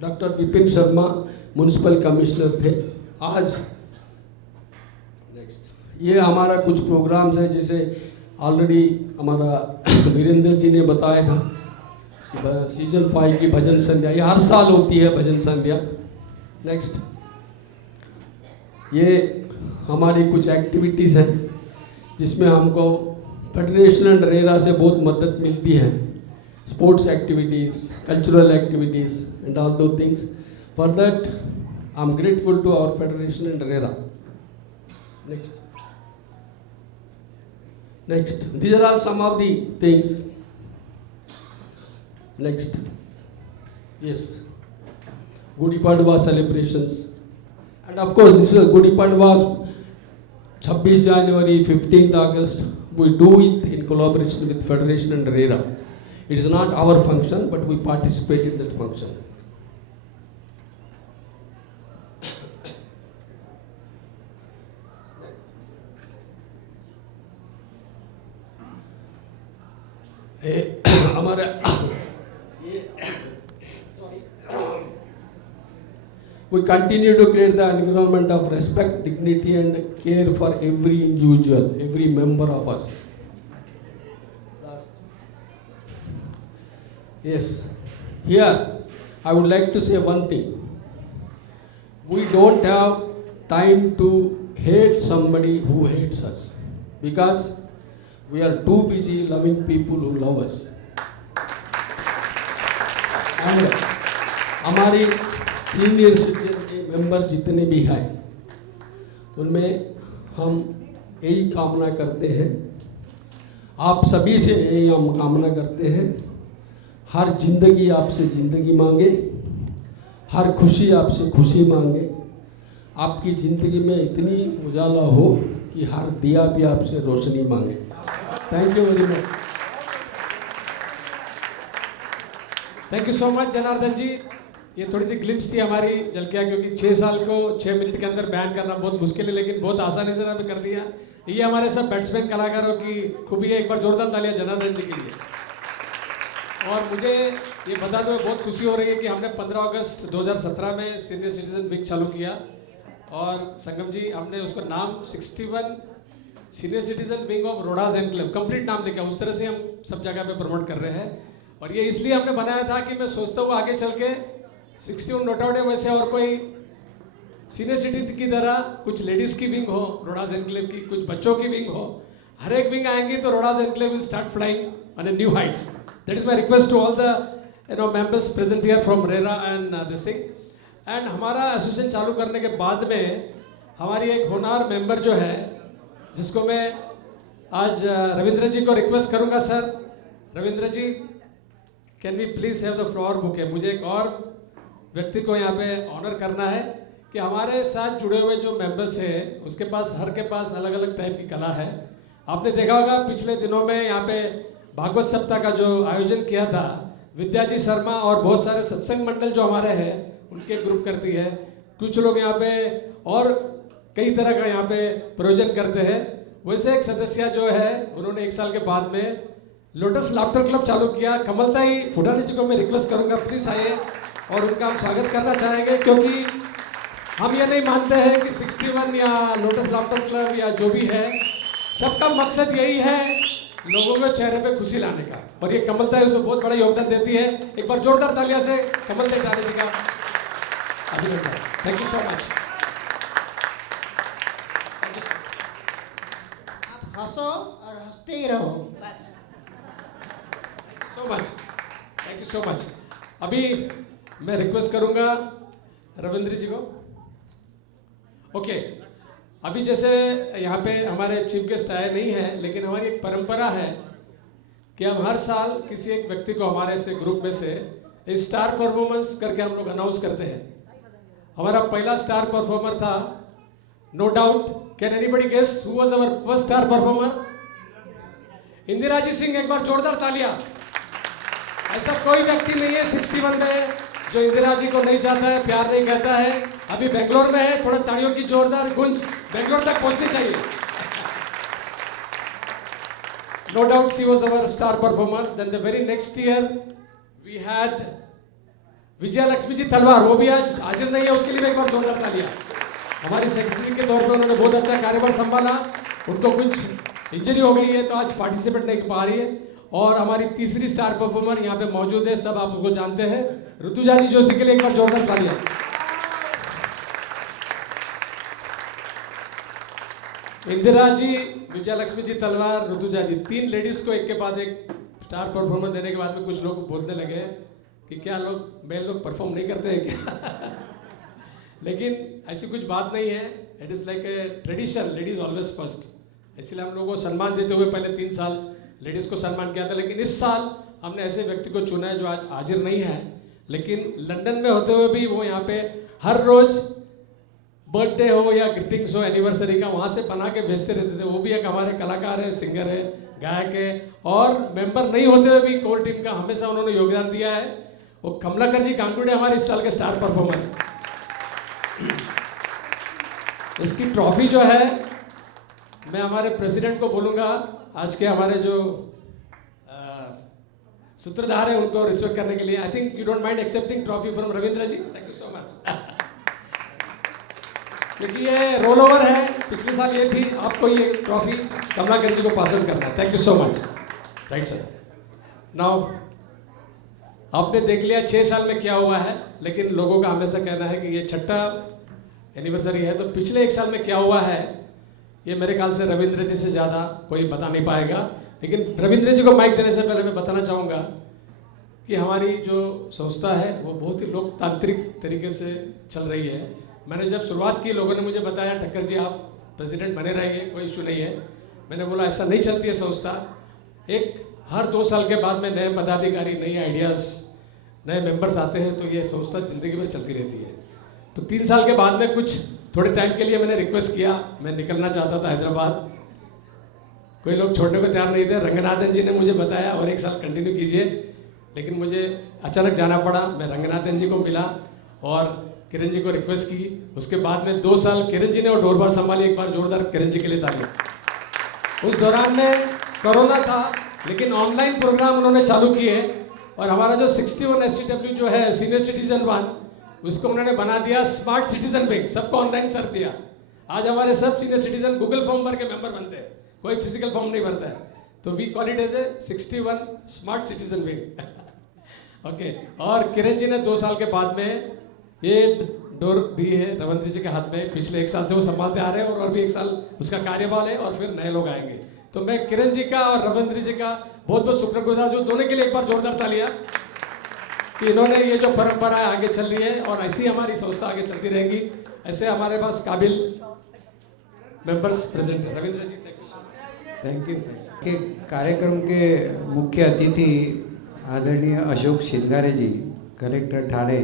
doctor Vipin Sharma municipal commissioner थे. आज ये हमारा कुछ प्रोग्राम्स है, जैसे ऑलरेडी हमारा वीरेंद्र जी ने बताया था, सीजन 5 की भजन संध्या, ये हर साल होती है भजन संध्या. नेक्स्ट, ये हमारी कुछ एक्टिविटीज़ हैं जिसमें हमको फेडरेशन एंड रेरा से बहुत मदद मिलती है. Sports activities, cultural activities and all those things. For that I am grateful to our federation and RERA. Next, these are all some of the things. Next, yes, Gudi Padwa celebrations, and of course this is Gudi Padwa, 26 January, 15th August. We do it in collaboration with Federation and RERA. It is not our function, but we participate in that function. हमारे we continue to create the environment of respect, dignity and care for every individual, every member of us. Yes, here I would like to say one thing. We don't have time to hate somebody who hates us, because we are too busy loving people who love us. And हमारी senior citizen के member जितने भी हैं, उनमें हम यही कामना करते हैं, आप सभी से यही हम कामना करते हैं, हर जिंदगी आपसे ज़िंदगी मांगे, हर खुशी आपसे खुशी मांगे, आपकी ज़िंदगी में इतनी उजाला हो कि हर दिया भी आपसे रोशनी मांगे। Thank you very much. Thank you so much Janardan ji. ये थोड़ी सी ग्लिम्स थी हमारी झलकियाँ, क्योंकि 6 साल को 6 मिनट के अंदर बयान करना बहुत मुश्किल है, लेकिन बहुत आसानी से हमें कर दिया। ये हमारे सब बैट्समैन कलाकारों की खूबी है। एक बार जोरदार तालियां जनार्दन जी के लिए। और मुझे ये बताते हुए बहुत खुशी हो रही है कि हमने 15 अगस्त 2017 में सीनियर सिटीजन विंग चालू किया, और संगम जी हमने उसका नाम 61 senior citizen wing of Rodas enclave, complete नाम लिखा, उस तरह से हम सब जगह पे प्रमोट कर रहे हैं। और ये इसलिए हमने बनाया था कि मैं सोचता हूँ आगे चल के 61 नोट आउट है, वैसे और कोई सीनियर सिटीजन की तरह कुछ लेडीज की विंग हो रोडास एनक्लेव की, कुछ बच्चों की विंग हो। हर एक विंग आएंगी तो Rodas enclave will start flying on a new heights. That is my request to all the members present here from RERA and this thing. And हमारा एसोसिएशन चालू करने के बाद में हमारी एक होनहार मेंबर जो है, जिसको मैं आज रविंद्र जी को रिक्वेस्ट करूंगा, sir Ravindra ji can we please have the flower bouquet. मुझे एक और व्यक्ति को यहाँ पे ऑनर करना है कि हमारे साथ जुड़े हुए जो मेंबर्स हैं उसके पास हर के पास अलग अलग टाइप की कला है। आपने देखा होगा पिछले दिनों में यहाँ पे भागवत सप्ताह का जो आयोजन किया था, विद्या जी शर्मा और बहुत सारे सत्संग मंडल जो हमारे हैं उनके ग्रुप करती है। कुछ लोग यहाँ पे और कई तरह का यहाँ पे प्रयोजन करते हैं। वैसे एक सदस्य जो है उन्होंने 1 साल के बाद में लोटस लाफ्टर क्लब चालू किया। कमलताई फुटानी जी को मैं रिक्वेस्ट करूंगा प्लीज आइए और उनका हम स्वागत करना चाहेंगे, क्योंकि हम ये नहीं मानते हैं कि 61 या लोटस लाफ्टर क्लब या जो भी है, सबका मकसद यही है लोगों के चेहरे पे खुशी लाने का, और ये कमलताई उसमें बहुत बड़ा योगदान देती है। एक बार जोरदार तालियां से कमलताई रानी जी का अभिनंदन। Thank you so much. आप हंसो और हंसते ही रहो बस। सो much, thank you so much. अभी मैं रिक्वेस्ट करूंगा रविंद्र जी को। ओके, अभी जैसे यहाँ पे हमारे चीफ गेस्ट आए नहीं हैं, लेकिन हमारी एक परंपरा है कि हम हर साल किसी एक व्यक्ति को हमारे से ग्रुप में से स्टार परफॉर्मेंस करके हम लोग अनाउंस करते हैं। हमारा पहला स्टार परफॉर्मर था, no doubt, can anybody guess who was our first star performer? Indira ji Singh. एक बार जोरदार तालियां। ऐसा कोई व्यक्ति नहीं है 61 में जो इंदिरा जी को नहीं चाहता है, प्यार नहीं कहता है। अभी बेंगलोर में है, थोड़ा तालियों की जोरदार गुंज बेंगलोर तक पहुंचनी चाहिए। No doubt she was our star performer. Then the very next year we had Vijaya Lakshmi ji Talwar, वो भी आज हाजिर नहीं है, उसके लिए एक बार जोरदार तालियां। हमारी सेक्रेटरी के तौर पर उन्होंने बहुत अच्छा कार्यभार संभाला। उनको कुछ इंजरी हो गई है तो आज पार्टिसिपेट नहीं कर पा रही है। और हमारी तीसरी स्टार परफॉर्मर यहाँ पे मौजूद है, सब आप उसको जानते हैं, ऋतुजा जी जोशी के लिए एक बार जोरदार तालियां। इंदिरा जी, विजया लक्ष्मी जी तलवार, ऋतुजा जी, 3 लेडीज को एक के बाद एक स्टार परफॉर्मर देने के बाद में कुछ लोग बोलने लगे कि क्या लोग मेल लोग परफॉर्म नहीं करते हैं क्या? लेकिन ऐसी कुछ बात नहीं है। It is like a tradition, ladies always first. इसलिए हम लोगों को सम्मान देते हुए पहले 3 साल लेडीज को सम्मान किया था, लेकिन इस साल हमने ऐसे व्यक्ति को चुना है जो आज हाजिर नहीं है, लेकिन लंदन में होते हुए भी वो यहाँ पे हर रोज बर्थडे हो या ग्रीटिंग्स हो एनिवर्सरी का, वहाँ से बना के भेजते रहते थे। वो भी एक हमारे कलाकार है, सिंगर है, गायक है, और मेंबर नहीं होते हुए भी कोर टीम का हमेशा उन्होंने योगदान दिया है। वो कमलाकर जी कांगुड़े हमारे इस साल के स्टार परफॉर्मर। इसकी ट्रॉफी जो है मैं हमारे प्रेसिडेंट को बोलूँगा, आज के हमारे जो सूत्रधार है उनको रिस्पेक्ट करने के लिए। I think you don't mind accepting trophy from Ravindra ji. Thank you so much. क्योंकि ये रोल ओवर है, पिछले साल ये थी, आपको ये ट्रॉफी कमलाकर जी को पास ऑन करना है। Thank you so much. Right sir. Now आपने देख लिया 6 साल में क्या हुआ है, लेकिन लोगों का हमेशा कहना है कि ये 6ठा एनिवर्सरी है, तो पिछले 1 साल में क्या हुआ है ये मेरे ख्याल से रविंद्र जी से ज़्यादा कोई बता नहीं पाएगा। लेकिन रविंद्र जी को माइक देने से पहले मैं बताना चाहूँगा कि हमारी जो संस्था है वो बहुत ही लोकतांत्रिक तरीके से चल रही है। मैंने जब शुरुआत की, लोगों ने मुझे बताया ठक्कर जी आप प्रेसिडेंट बने रहेंगे, कोई इशू नहीं है। मैंने बोला ऐसा नहीं चलती है संस्था, एक हर 2 साल के बाद में नए पदाधिकारी, नई आइडियाज़, नए मेंबर्स आते हैं, तो ये संस्था ज़िंदगी में चलती रहती है। तो 3 साल के बाद में कुछ थोड़े टाइम के लिए मैंने रिक्वेस्ट किया, मैं निकलना चाहता था हैदराबाद, कोई लोग छोड़ने को तैयार नहीं थे। रंगनाथन जी ने मुझे बताया और 1 साल कंटिन्यू कीजिए, लेकिन मुझे अचानक जाना पड़ा। मैं रंगनाथन जी को मिला और किरण जी को रिक्वेस्ट की। उसके बाद में 2 साल किरण जी ने और डोरबार संभाली। एक बार जोरदार किरण जी के लिए ताली। उस दौरान में कोरोना था, लेकिन ऑनलाइन प्रोग्राम उन्होंने चालू किए और हमारा जो 61 SCW जो है सीनियर सिटीजन 1, उसको उन्होंने बना दिया स्मार्ट सिटीजन विंग, सबको ऑनलाइन कर दिया। आज हमारे सब सीनियर सिटीजन गूगल फॉर्म भर के मेंबर बनते हैं, कोई फिजिकल फॉर्म नहीं भरता है। तो we call it as a 61 smart citizen wing. Okay, और किरण जी ने 2 साल के बाद में ये डोर दी है रविंद्र जी के हाथ में। पिछले 1 साल से वो संभालते आ रहे हैं और भी 1 साल उसका कार्यकाल है और फिर नए लोग आएंगे। तो मैं किरण जी का और रविंद्र जी का बहुत बहुत शुक्रगुजार हूँ, दोनों के लिए एक बार जोरदार तालियां कि इन्होंने ये जो परंपरा आगे चल रही है और ऐसी हमारी संस्था आगे चलती रहेगी। ऐसे हमारे पास काबिल मेंबर्स प्रेजेंट है। Ravindra ji, thank you. के कार्यक्रम के मुख्य अतिथि आदरणीय अशोक शिंगारे जी, कलेक्टर ठाणे,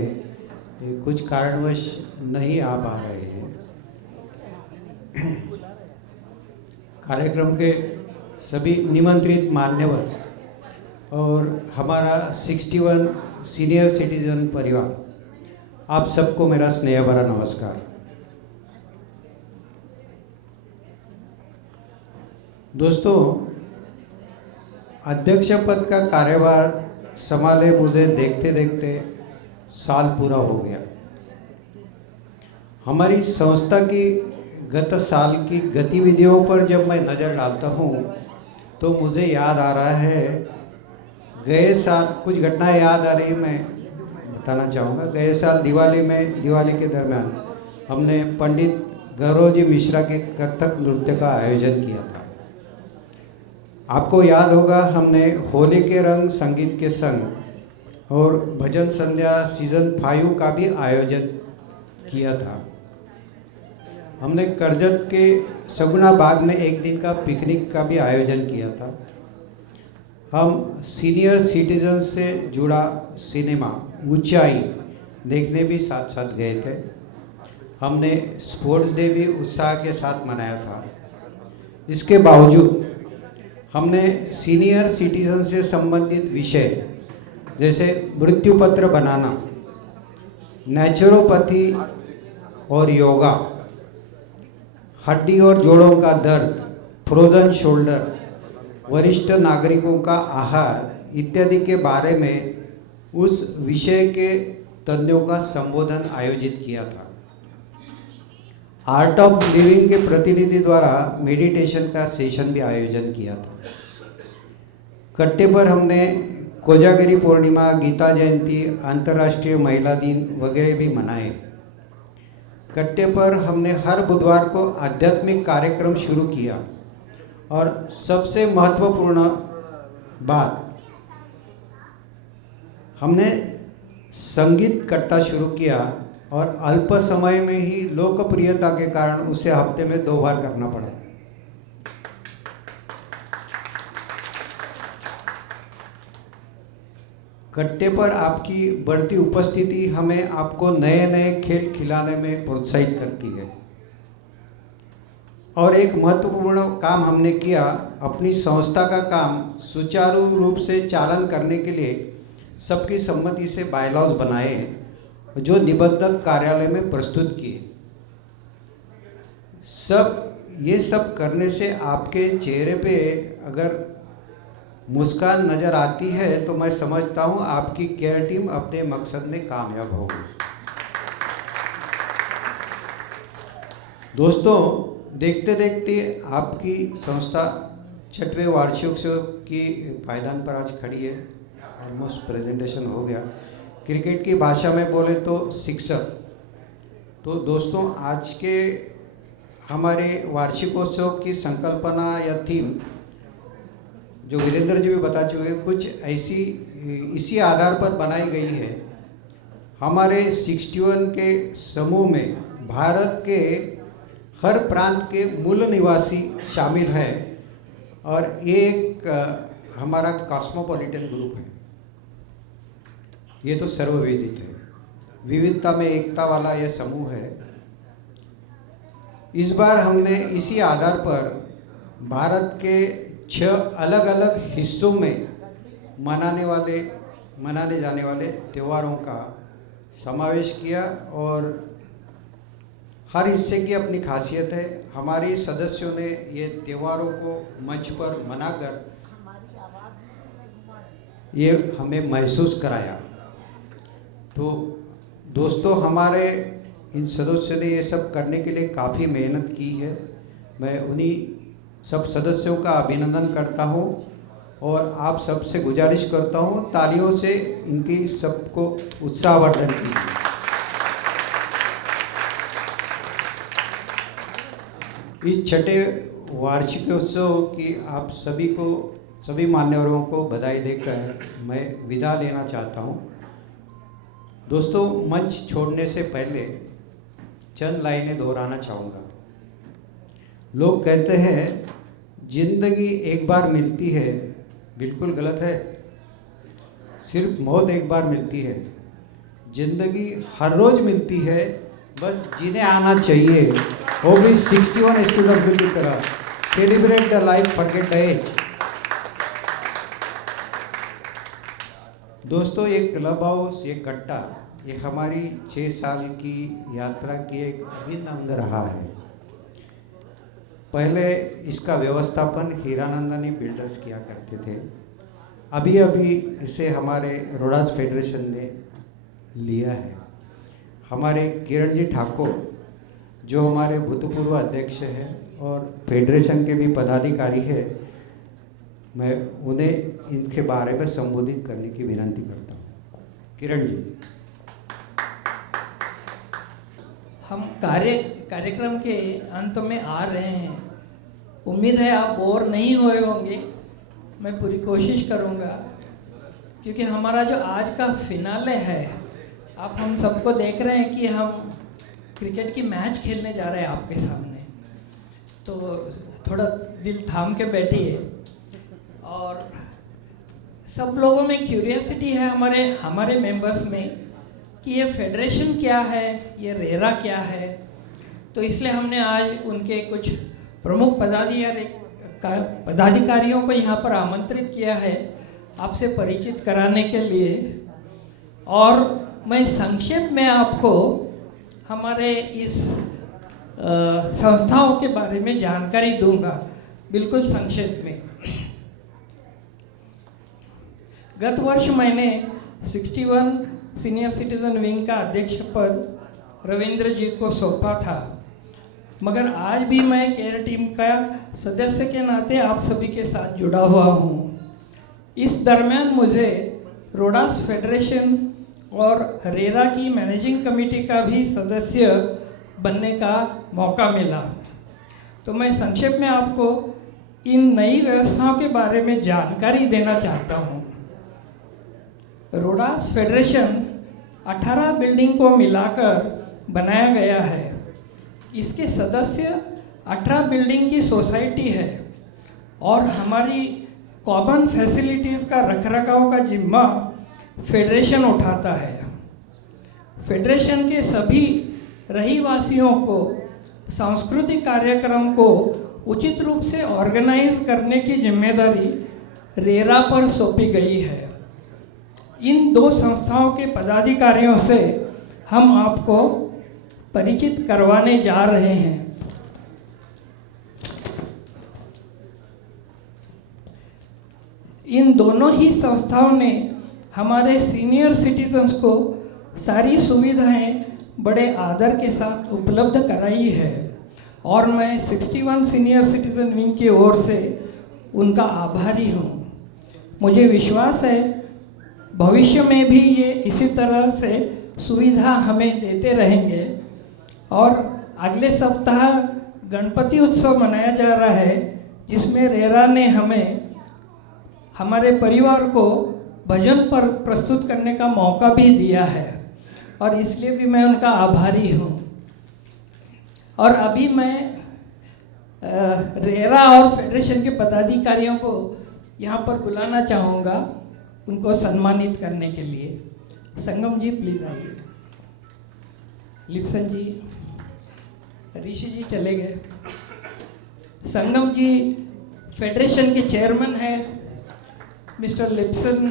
कुछ कारणवश नहीं आ पा रहे हैं। कार्यक्रम के सभी निमंत्रित मान्यवर और हमारा 61 सीनियर सिटीजन परिवार, आप सबको मेरा स्नेह भरा नमस्कार। दोस्तों, अध्यक्ष पद का कार्यभार संभाले मुझे देखते देखते साल पूरा हो गया। हमारी संस्था की गत साल की गतिविधियों पर जब मैं नज़र डालता हूँ तो मुझे याद आ रहा है, गए साल कुछ घटनाएं याद आ रही, मैं बताना चाहूँगा। गए साल दिवाली के दरमियान हमने पंडित गौरव जी मिश्रा के कथक नृत्य का आयोजन किया था। आपको याद होगा, हमने होली के रंग संगीत के संग और भजन संध्या सीजन 5 का भी आयोजन किया था। हमने करजत के सगुना बाग में एक दिन का पिकनिक का भी आयोजन किया था। हम सीनियर सिटीजन से जुड़ा सिनेमा ऊंचाई देखने भी साथ साथ गए थे। हमने स्पोर्ट्स डे भी उत्साह के साथ मनाया था। इसके बावजूद हमने सीनियर सिटीजन से संबंधित विषय जैसे मृत्यु पत्र बनाना, नेचुरोपैथी और योगा, हड्डी और जोड़ों का दर्द, फ्रोजन शोल्डर, वरिष्ठ नागरिकों का आहार इत्यादि के बारे में उस विषय के तज्ञों का संबोधन आयोजित किया था। आर्ट ऑफ लिविंग के प्रतिनिधि द्वारा मेडिटेशन का सेशन भी आयोजन किया था। कट्टे पर हमने कोजागिरी पूर्णिमा, गीता जयंती, अंतर्राष्ट्रीय महिला दिन वगैरह भी मनाए। कट्टे पर हमने हर बुधवार को आध्यात्मिक कार्यक्रम शुरू किया और सबसे महत्वपूर्ण बात, हमने संगीत कट्टा शुरू किया और अल्प समय में ही लोकप्रियता के कारण उसे हफ्ते में 2 बार करना पड़ा। कट्टे पर आपकी बढ़ती उपस्थिति हमें आपको नए नए खेल खिलाने में प्रोत्साहित करती है। और एक महत्वपूर्ण काम हमने किया, अपनी संस्था का काम सुचारू रूप से चालन करने के लिए सबकी सम्मति से बायलॉज बनाए जो निबंधक कार्यालय में प्रस्तुत किए। ये सब करने से आपके चेहरे पे अगर मुस्कान नज़र आती है तो मैं समझता हूँ आपकी केयर टीम अपने मकसद में कामयाब होगी। दोस्तों, देखते देखते आपकी संस्था 6वें वार्षिकोत्सव की पायदान पर आज खड़ी है। ऑलमोस्ट प्रेजेंटेशन हो गया। क्रिकेट की भाषा में बोले तो शिक्षक। तो दोस्तों, आज के हमारे वार्षिकोत्सव की संकल्पना या थीम जो वीरेंद्र जी भी बता चुके, कुछ ऐसी इसी आधार पर बनाई गई है। हमारे 61 के समूह में भारत के हर प्रांत के मूल निवासी शामिल हैं और ये एक हमारा कॉस्मोपॉलिटन ग्रुप है। ये तो सर्ववेदित है, विविधता में एकता वाला ये समूह है। इस बार हमने इसी आधार पर भारत के 6 अलग अलग हिस्सों में मनाने जाने वाले त्योहारों का समावेश किया और हर हिस्से की अपनी खासियत है। हमारे सदस्यों ने ये त्योहारों को मंच पर मनाकर ये हमें महसूस कराया। तो दोस्तों, हमारे इन सदस्यों ने ये सब करने के लिए काफ़ी मेहनत की है। मैं उन्हीं सब सदस्यों का अभिनंदन करता हूँ और आप सबसे गुजारिश करता हूँ तालियों से इनकी सबको उत्साहवर्धन कीजिए। इस छठे वार्षिकोत्सव की आप सभी मान्यवरों को बधाई देकर मैं विदा लेना चाहता हूँ। दोस्तों, मंच छोड़ने से पहले चंद लाइनें दोहराना चाहूँगा। लोग कहते हैं जिंदगी एक बार मिलती है, बिल्कुल गलत है। सिर्फ मौत एक बार मिलती है। जिंदगी हर रोज मिलती है, बस जीने आना चाहिए, वो भी 61 एसडब्ल्यू की तरह। Celebrate the life, forget the age. दोस्तों, ये क्लब हाउस, ये कट्टा, ये हमारी 6 साल की यात्रा की एक अभिन्न अंग रहा है। पहले इसका व्यवस्थापन हीरानंदानी बिल्डर्स किया करते थे। अभी इसे हमारे रोडास फेडरेशन ने लिया है। हमारे किरण जी ठाकुर, जो हमारे भूतपूर्व अध्यक्ष हैं और फेडरेशन के भी पदाधिकारी हैं, मैं उन्हें इनके बारे में संबोधित करने की विनती करता हूँ। किरण जी। हम कार्यक्रम के अंत में आ रहे हैं। उम्मीद है आप बोर नहीं हुए होंगे। मैं पूरी कोशिश करूँगा, क्योंकि हमारा जो आज का फिनाले है, आप हम सबको देख रहे हैं कि हम क्रिकेट की मैच खेलने जा रहे हैं आपके सामने। तो थोड़ा दिल थाम के बैठिए। और सब लोगों में क्यूरियोसिटी है हमारे मेंबर्स में कि ये फेडरेशन क्या है, ये रेरा क्या है। तो इसलिए हमने आज उनके कुछ प्रमुख पदाधिकारियों को यहाँ पर आमंत्रित किया है आपसे परिचित कराने के लिए। और मैं संक्षेप में आपको हमारे इस संस्थाओं के बारे में जानकारी दूंगा, बिल्कुल संक्षेप में। गत वर्ष मैंने 61 सीनियर सिटीजन विंग का अध्यक्ष पद रविंद्र जी को सौंपा था, मगर आज भी मैं केयर टीम का सदस्य के नाते आप सभी के साथ जुड़ा हुआ हूँ। इस दरमियान मुझे रोडास फेडरेशन और रेरा की मैनेजिंग कमेटी का भी सदस्य बनने का मौका मिला। तो मैं संक्षेप में आपको इन नई व्यवस्थाओं के बारे में जानकारी देना चाहता हूँ। रोडास फेडरेशन 18 बिल्डिंग को मिलाकर बनाया गया है। इसके सदस्य 18 बिल्डिंग की सोसाइटी है और हमारी कॉमन फैसिलिटीज़ का रखरखाव का जिम्मा फेडरेशन उठाता है। फेडरेशन के सभी रहीवासियों को सांस्कृतिक कार्यक्रम को उचित रूप से ऑर्गेनाइज करने की जिम्मेदारी रेरा पर सौंपी गई है। इन दो संस्थाओं के पदाधिकारियों से हम आपको परिचित करवाने जा रहे हैं। इन दोनों ही संस्थाओं ने हमारे सीनियर सिटीजन्स को सारी सुविधाएं बड़े आदर के साथ उपलब्ध कराई है और मैं 61 सीनियर सिटीजन विंग की ओर से उनका आभारी हूँ। मुझे विश्वास है भविष्य में भी ये इसी तरह से सुविधा हमें देते रहेंगे। और अगले सप्ताह गणपति उत्सव मनाया जा रहा है, जिसमें रेरा ने हमारे परिवार को भजन पर प्रस्तुत करने का मौका भी दिया है और इसलिए भी मैं उनका आभारी हूँ। और अभी मैं रेरा और फेडरेशन के पदाधिकारियों को यहाँ पर बुलाना चाहूँगा उनको सम्मानित करने के लिए। संगम जी प्लीज़ आइए। लिप्सन जी, ऋषि जी चले गए। संगम जी फेडरेशन के चेयरमैन हैं, मिस्टर लिप्सन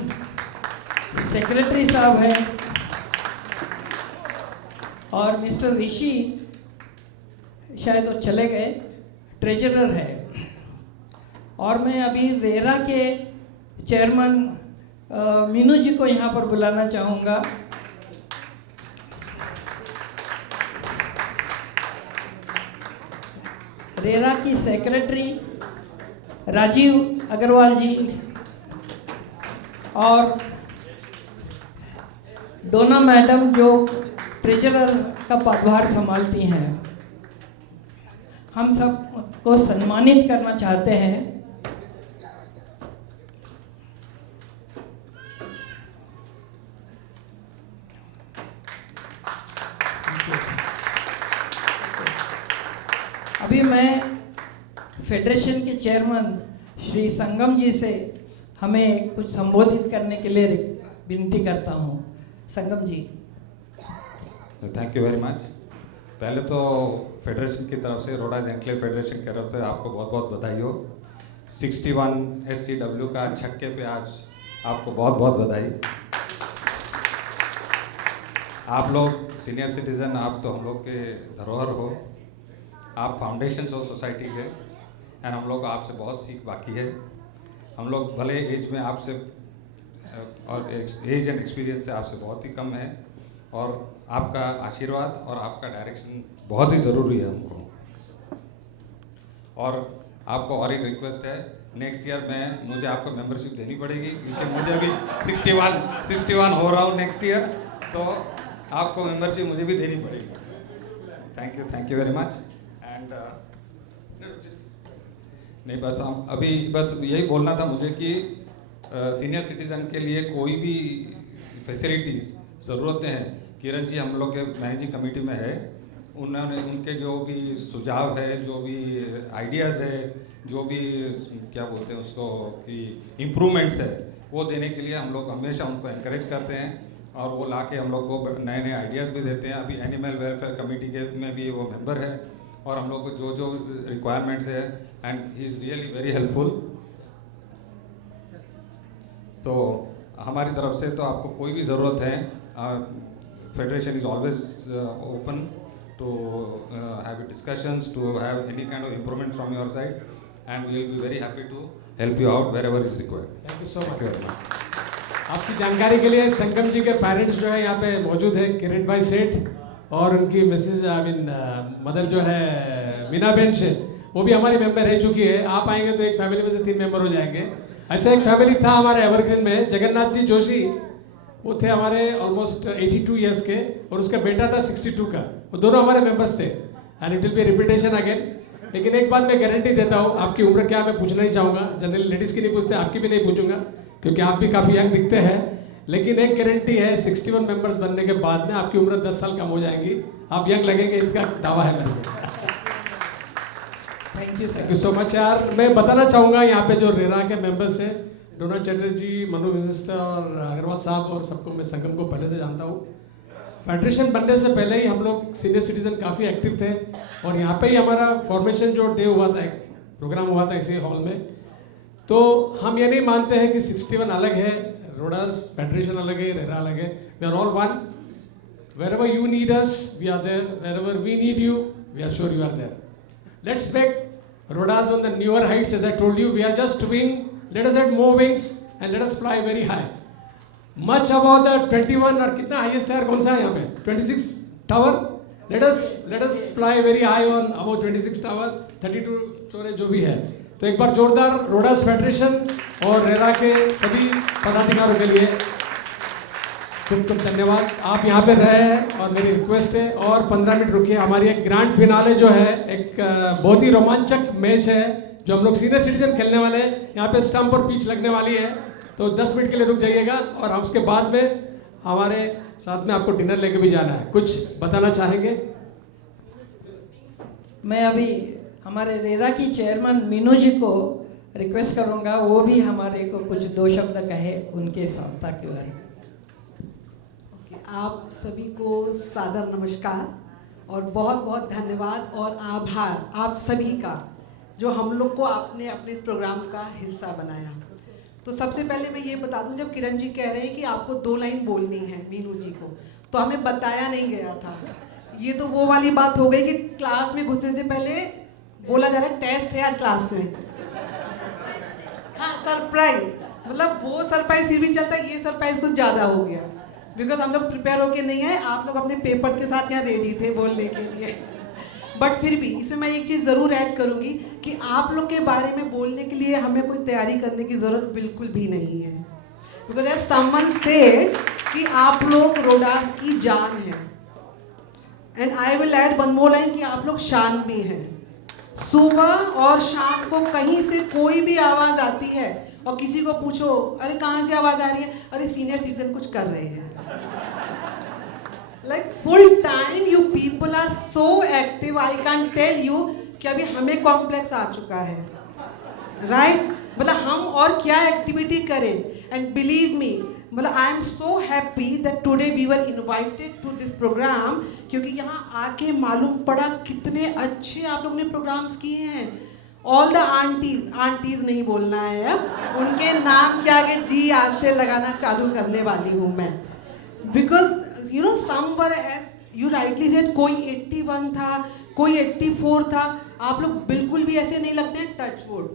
सेक्रेटरी साहब हैं और मिस्टर ऋषि शायद वो चले गए, ट्रेजरर है। और मैं अभी रेरा के चेयरमैन मीनू जी को यहाँ पर बुलाना चाहूँगा। रेरा की सेक्रेटरी राजीव अग्रवाल जी और डोना मैडम जो ट्रेजरर का पदभार संभालती हैं, हम सब को सम्मानित करना चाहते हैं। अभी मैं फेडरेशन के चेयरमैन श्री संगम जी से हमें कुछ संबोधित करने के लिए विनती करता हूँ। Sangam ji. Thank you very much. पहले तो फेडरेशन की तरफ से, रोडाज एंक्लेव फेडरेशन की तरफ से आपको बहुत बहुत बधाई हो। 61 SCW का छक्के पे आज आपको बहुत बहुत बधाई। आप लोग सीनियर सिटीज़न, आप तो हम लोग के धरोहर हो, आप फाउंडेशन हो सोसाइटी के, एंड हम लोग आपसे बहुत सीख बाकी है। हम लोग भले एज में आपसे और एज एंड एक्सपीरियंस से आपसे बहुत ही कम है, और आपका आशीर्वाद और आपका डायरेक्शन बहुत ही ज़रूरी है हमको। और आपको और एक रिक्वेस्ट है, नेक्स्ट ईयर में मुझे आपको मेंबरशिप देनी पड़ेगी, क्योंकि मुझे अभी 61 हो रहा हूँ नेक्स्ट ईयर, तो आपको मेंबरशिप मुझे भी देनी पड़ेगी। Thank you very much. And नहीं, बस हम अभी बस यही बोलना था मुझे कि सीनियर सिटीज़न के लिए कोई भी फैसिलिटीज़ ज़रूरतें हैं, किरण जी हम लोग के मैनेजिंग कमेटी में है, उन्होंने उनके जो भी सुझाव है, जो भी आइडियाज़ है, जो भी क्या बोलते हैं उसको कि इम्प्रूवमेंट्स है, वो देने के लिए हम लोग हमेशा उनको एनकरेज करते हैं, और वो लाके हम लोग को नए नए आइडियाज़ भी देते हैं। अभी एनिमल वेलफेयर कमेटी के में भी वो मेंबर है, और हम लोग को जो जो रिक्वायरमेंट्स है, and he is really very helpful. तो हमारी तरफ से तो आपको कोई भी ज़रूरत है, federation is always open to have discussions, to have any kind of improvement from your side, and we will be very happy to help you out wherever is required. Thank you so much. आपकी जानकारी के लिए संगम जी के parents जो है यहाँ पे मौजूद है, किरण भाई सेठ और उनकी मिसेज मदर जो है मीना बेन से, वो भी हमारी मेंबर रह चुकी है। आप आएंगे तो एक फैमिली में से 3 मेंबर हो जाएंगे। ऐसा एक फैमिली था हमारे एवरग्रीन में, जगन्नाथ जी जोशी, वो थे हमारे ऑलमोस्ट 82 ईयर्स के, और उसका बेटा था 62 का। वो दोनों हमारे मेंबर्स थे, and it will be repetition again. लेकिन एक बात मैं गारंटी देता हूँ, आपकी उम्र क्या मैं पूछना ही चाहूँगा, जनरली लेडीज़ की नहीं पूछते, आपकी भी नहीं पूछूंगा, क्योंकि आप भी काफ़ी यंग दिखते हैं। लेकिन एक गारंटी है, 61 मेंबर्स बनने के बाद में आपकी उम्र 10 साल कम हो जाएंगी, आप यंग लगेंगे, इसका दावा है मेरे से। थैंक यू सो मच यार। मैं बताना चाहूँगा यहाँ पे जो रेरा के मेंबर्स हैं, डोना चैटर्जी, मनु विशिष्ट और अग्रवाल साहब, और सबको मैं संगम को पहले से जानता हूँ। फेडरेशन बनने से पहले ही हम लोग सीनियर सिटीजन काफ़ी एक्टिव थे, और यहाँ पे ही हमारा फॉर्मेशन जो डे हुआ था, एक प्रोग्राम हुआ था इसी हॉल में। तो हम ये नहीं मानते हैं कि 61 अलग है, रोडास फेडरेशन अलग है, रेरा अलग है। We are all one. Wherever you need us, we are there. Wherever we need you, we are sure you are there. Let's take Rodas on the newer heights. As I told you, we are just wing. Let us add more wings and let us fly very high. Much above the 21 और कितना highest tower कौन सा है यहाँ पे? 26 tower. Let us fly very high on above 26 tower, 32 story जो भी है। तो एक बार जोरदार रोडास फेडरेशन और रेरा के सभी पदाधिकारियों के लिए खूब धन्यवाद। आप यहाँ पे रहे हैं, और मेरी रिक्वेस्ट है और 15 मिनट रुकिए। हमारी एक ग्रैंड फिनाले जो है, एक बहुत ही रोमांचक मैच है जो हम लोग सीनियर सिटीजन खेलने वाले हैं। यहाँ पे स्टंप और पिच लगने वाली है, तो 10 मिनट के लिए रुक जाइएगा, और हम उसके बाद में हमारे साथ में आपको डिनर लेके भी जाना है। कुछ बताना चाहेंगे? मैं अभी हमारे रेरा की चेयरमैन मीनू जी को रिक्वेस्ट करूंगा, वो भी हमारे को कुछ 2 शब्द कहे उनके संस्था के बारे में। आप सभी को सादर नमस्कार और बहुत बहुत धन्यवाद और आभार आप सभी का जो हम लोग को आपने अपने इस प्रोग्राम का हिस्सा बनाया। तो सबसे पहले मैं ये बता दूं, जब किरण जी कह रहे हैं कि आपको 2 लाइन बोलनी है मीनू जी को, तो हमें बताया नहीं गया था। ये तो वो वाली बात हो गई कि क्लास में घुसने से पहले बोला जा रहा है टेस्ट है आज क्लास में। हाँ, सरप्राइज, मतलब वो सरप्राइज फिर भी चलता है, ये सरप्राइज कुछ ज़्यादा हो गया बिकॉज हम लोग प्रिपेयर होके नहीं आए, आप लोग अपने पेपर्स के साथ यहाँ रेडी थे बोलने के लिए। बट फिर भी इसमें मैं एक चीज़ ज़रूर ऐड करूँगी कि आप लोग के बारे में बोलने के लिए हमें कोई तैयारी करने की ज़रूरत बिल्कुल भी नहीं है, बिकॉज एज समवन सेड कि आप लोग रोडास की जान है। And I will add one more line कि आप लोग शान भी हैं। सुबह और शाम को कहीं से कोई भी आवाज़ आती है और किसी को पूछो अरे कहाँ से आवाज़ आ रही है, अरे सीनियर सिटीजन कुछ कर रहे हैं। Like full time you people are so active, I can't tell you कि अभी हमें कॉम्प्लेक्स आ चुका है, राइट? मतलब हम और क्या एक्टिविटी करें, एंड बिलीव मी, मतलब I am so happy that today we were invited to this programme, क्योंकि यहाँ आके मालूम पड़ा कितने अच्छे आप लोगों ने प्रोग्राम्स किए हैं। ऑल द आंटीज नहीं बोलना है अब, उनके नाम के आगे जी आज से लगाना चालू करने वाली हूँ मैं, because you know somewhere as you rightly said, कोई 81 था, कोई 84 था, आप लोग बिल्कुल भी ऐसे नहीं लगते हैं। टच वुड,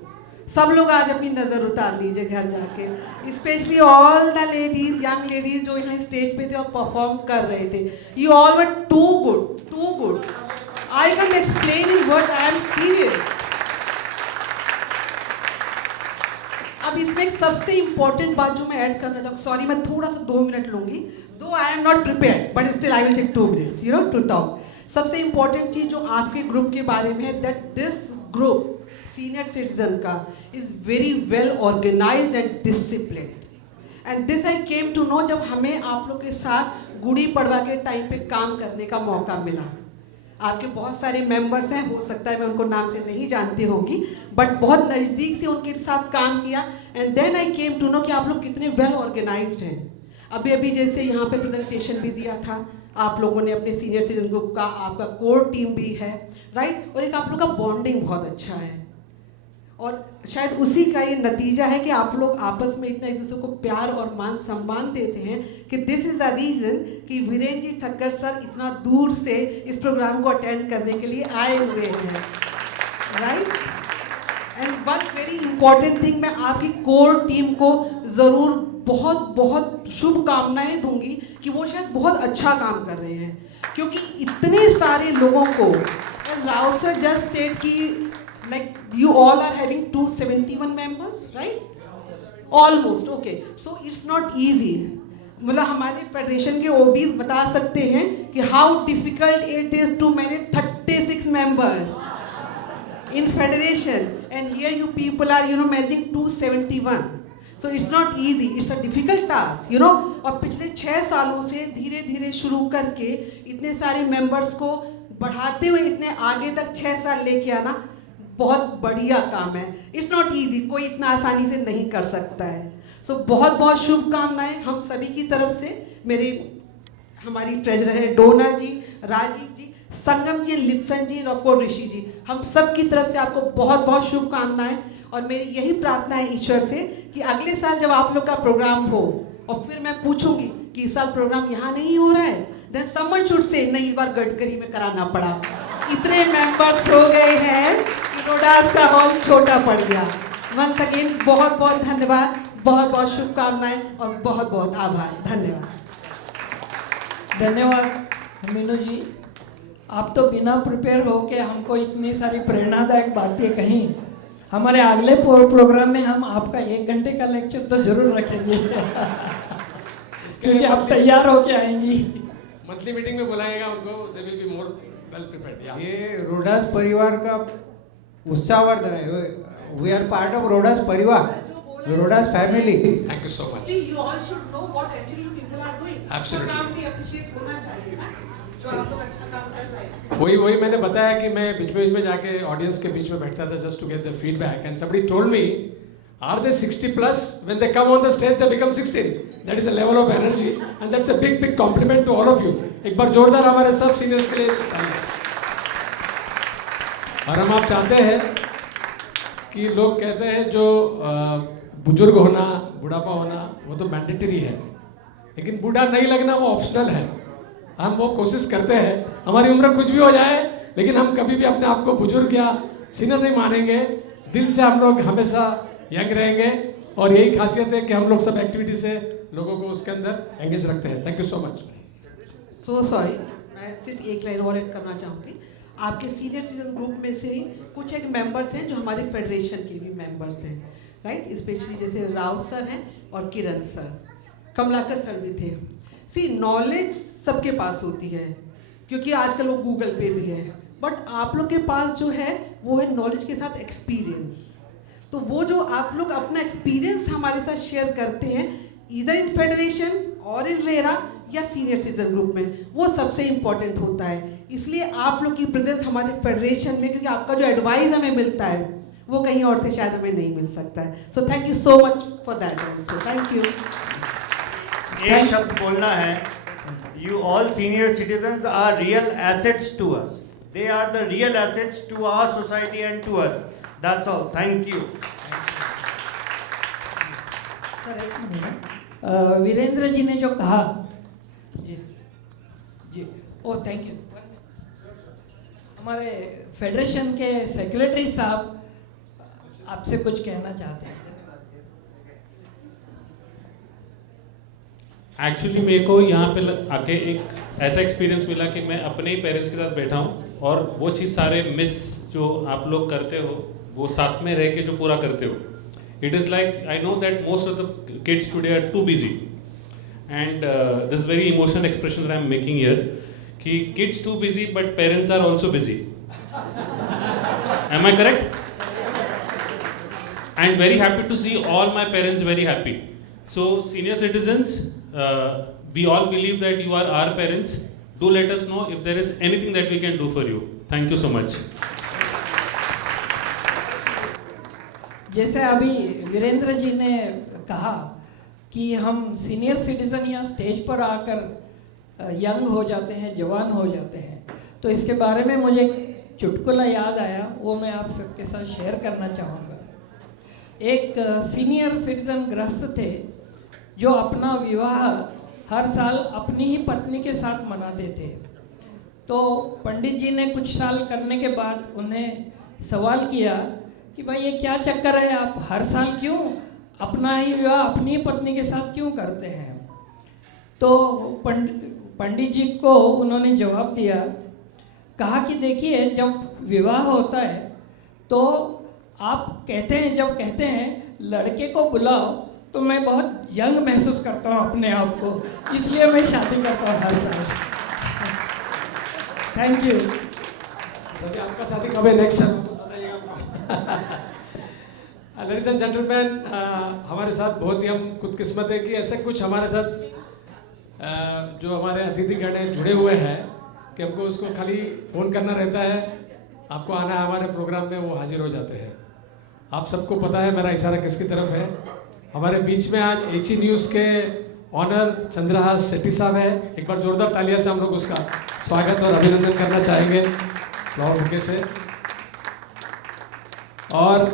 सब लोग आज अपनी नज़र उतार लीजिए घर जाके, specially all the ladies, young ladies जो यहाँ स्टेज पे थे और परफॉर्म कर रहे थे। You all were too good, I can explain in word, I am serious. अब इसमें एक सबसे इंपॉर्टेंट बात जो मैं ऐड करना चाहूँ, सॉरी मैं थोड़ा सा 2 मिनट लूँगी, though I am not prepared but still I will take 2 minutes you know to talk. सबसे इंपॉर्टेंट चीज़ जो आपके ग्रुप के बारे में है, that this group senior citizen का is very well organised and disciplined, and this I came to know जब हमें आप लोग के साथ गुड़ी पड़वा के टाइम पे काम करने का मौका मिला। आपके बहुत सारे मेंबर्स हैं, हो सकता है मैं उनको नाम से नहीं जानती होंगी, बट बहुत नज़दीक से उनके साथ काम किया, and then I came to know कि आप लोग कितने वेल ऑर्गेनाइज्ड हैं। अभी जैसे यहाँ पे प्रेजेंटेशन भी दिया था आप लोगों ने अपने सीनियर सिटीजन ग्रुप का, आपका कोर टीम भी है, राइट? और एक आप लोग का बॉन्डिंग बहुत अच्छा है, और शायद उसी का ये नतीजा है कि आप लोग आपस में इतना एक दूसरे को प्यार और मान सम्मान देते हैं कि दिस इज़ द रीज़न कि वीरेंद्र जी ठक्कर सर इतना दूर से इस प्रोग्राम को अटेंड करने के लिए आए हुए हैं, right? And one very important thing, मैं आपकी कोर टीम को ज़रूर बहुत बहुत शुभकामनाएं दूंगी कि वो शायद बहुत अच्छा काम कर रहे हैं, क्योंकि इतने सारे लोगों को, राव सर जस्ट सेड कि like you all are having 271 members, right? Almost, okay. So it's not easy. मतलब हमारे फेडरेशन के OBs बता सकते हैं कि how difficult it is to manage 36 members in federation, and here you people are managing 271. So it's not easy. It's a difficult task, you know. और पिछले 6 सालों से धीरे धीरे शुरू करके इतने सारे members को बढ़ाते हुए इतने आगे तक 6 साल लेके आना बहुत बढ़िया काम है। इट्स नॉट ईजी, कोई इतना आसानी से नहीं कर सकता है। सो बहुत बहुत शुभकामनाएं हम सभी की तरफ से। मेरे हमारी ट्रेजरर है डोना जी, राजीव जी, संगम जी, लिप्सन जी और ऑफकोर्स ऋषि जी, हम सब की तरफ से आपको बहुत बहुत शुभकामनाएं। और मेरी यही प्रार्थना है ईश्वर से कि अगले साल जब आप लोग का प्रोग्राम हो और फिर मैं पूछूंगी कि इस साल प्रोग्राम यहाँ नहीं हो रहा है, देन समवन शुड से नहीं, इस बार गडकरी में कराना पड़ा, इतने मेंबर्स हो गए हैं, रोडास का हॉल छोटा पड़ गया। वंस अगेन बहुत बहुत धन्यवाद, बहुत बहुत शुभकामनाएं और बहुत बहुत आभार। धन्यवाद मीनू जी, आप तो बिना प्रिपेयर होके हमको इतनी सारी प्रेरणादायक बातें कहीं। हमारे अगले प्रोग्राम में हम आपका 1 घंटे का लेक्चर तो जरूर रखेंगे क्योंकि आप तैयार होके आएंगी। मंथली मीटिंग में बुलाएगा उनको, they will be more well prepared. ये रोडास परिवार का उत्साहवर्धन है। We are part of Rodas परिवार, Rodas family. Thank you so much. See, you all should know what actually you people are doing. Absolutely. So, काम भी appreciate होना चाहिए ना। जो आप लोग अच्छा काम कर रहे हैं। वही मैंने बताया कि मैं बीच में जाके ऑडियंस के बीच में बैठता था just to get the feedback and somebody told me are they 60 plus when they come on the stage they become 16 that is a level of energy and that's a big compliment to all of you एक बार जोरदार हमारे सब seniors के लिए और हम आप चाहते हैं कि लोग कहते हैं जो बुजुर्ग होना बुढ़ापा होना वो तो मैंडेटरी है लेकिन बूढ़ा नहीं लगना वो ऑप्शनल है हम वो कोशिश करते हैं हमारी उम्र कुछ भी हो जाए लेकिन हम कभी भी अपने आप को बुजुर्ग या सीनियर नहीं मानेंगे दिल से हम लोग हमेशा यंग रहेंगे और यही खासियत है कि हम लोग सब एक्टिविटी से लोगों को उसके अंदर एंगेज रखते हैं thank you so much so sorry मैं सिर्फ एक लाइन और ऐड करना चाहूँगी आपके सीनियर सिटीजन ग्रुप में से कुछ एक मेंबर्स हैं जो हमारे फेडरेशन के भी मेंबर्स हैं राइट स्पेशली जैसे राव सर हैं और किरण सर कमलाकर सर भी थे सी नॉलेज सबके पास होती है क्योंकि आजकल वो गूगल पे भी है बट आप लोग के पास जो है वो है नॉलेज के साथ एक्सपीरियंस तो वो जो आप लोग अपना एक्सपीरियंस हमारे साथ शेयर करते हैं इधर इन फेडरेशन और इन रेरा या सीनियर सिटीजन ग्रुप में वो सबसे इम्पॉर्टेंट होता है इसलिए आप लोग की प्रेजेंस हमारे फेडरेशन में क्योंकि आपका जो एडवाइस हमें मिलता है वो कहीं और से शायद हमें नहीं मिल सकता है so thank you so much for that also thank you एक शब्द बोलना है you all senior citizens are real assets to us they are the real assets to our society and to us that's all thank you sir एक minute Virendra ji ने जो कहा जी जी ओ थैंक यू हमारे फेडरेशन के सेक्रेटरी साहब आपसे कुछ कहना चाहते हैं एक्चुअली मेरे को यहाँ पे आके एक ऐसा एक्सपीरियंस मिला कि मैं अपने ही पेरेंट्स के साथ बैठा हूँ और वो चीज़ सारे मिस जो आप लोग करते हो वो साथ में रह के जो पूरा करते हो it is like I know that most of the kids today are too busy and this very emotional expression I am making here कि kids too busy but parents are also busy am I correct I am very happy to see all my parents very happy so senior citizens we all believe that you are our parents. Do let us know if there is anything that we can do for you. Thank you so much. जैसे अभी वीरेंद्र जी ने कहा कि हम senior citizen या stage पर आकर young हो जाते हैं जवान हो जाते हैं तो इसके बारे में मुझे एक चुटकुला याद आया वो मैं आप सबके साथ शेयर करना चाहूँगा एक सीनियर सिटीजन गृहस्थ थे जो अपना विवाह हर साल अपनी ही पत्नी के साथ मनाते थे तो पंडित जी ने कुछ साल करने के बाद उन्हें सवाल किया कि भाई ये क्या चक्कर है आप हर साल क्यों अपना ही विवाह अपनी ही पत्नी के साथ क्यों करते हैं तो पंडित जी को उन्होंने जवाब दिया कहा कि देखिए जब विवाह होता है तो आप जब कहते हैं लड़के को बुलाओ तो मैं बहुत यंग महसूस करता हूँ अपने आप को इसलिए मैं शादी करता हूँ हर साल थैंक यू सभी आपका शादी कब है नेक्स्ट साल बताइएगा लेडीज एंड जेंटलमैन हमारे साथ बहुत ही हम खुदकिस्मत है कि ऐसे कुछ हमारे साथ जो हमारे अतिथिगण हैं जुड़े हुए हैं कि हमको उसको खाली फ़ोन करना रहता है आपको आना है हमारे प्रोग्राम में वो हाजिर हो जाते हैं आप सबको पता है मेरा इशारा किसकी तरफ है हमारे बीच में आज एची न्यूज़ के ऑनर चंद्रहास शेट्टी साहब है एक बार जोरदार तालियां से हम लोग उसका स्वागत और अभिनंदन करना चाहेंगे फ्लावर बुके से और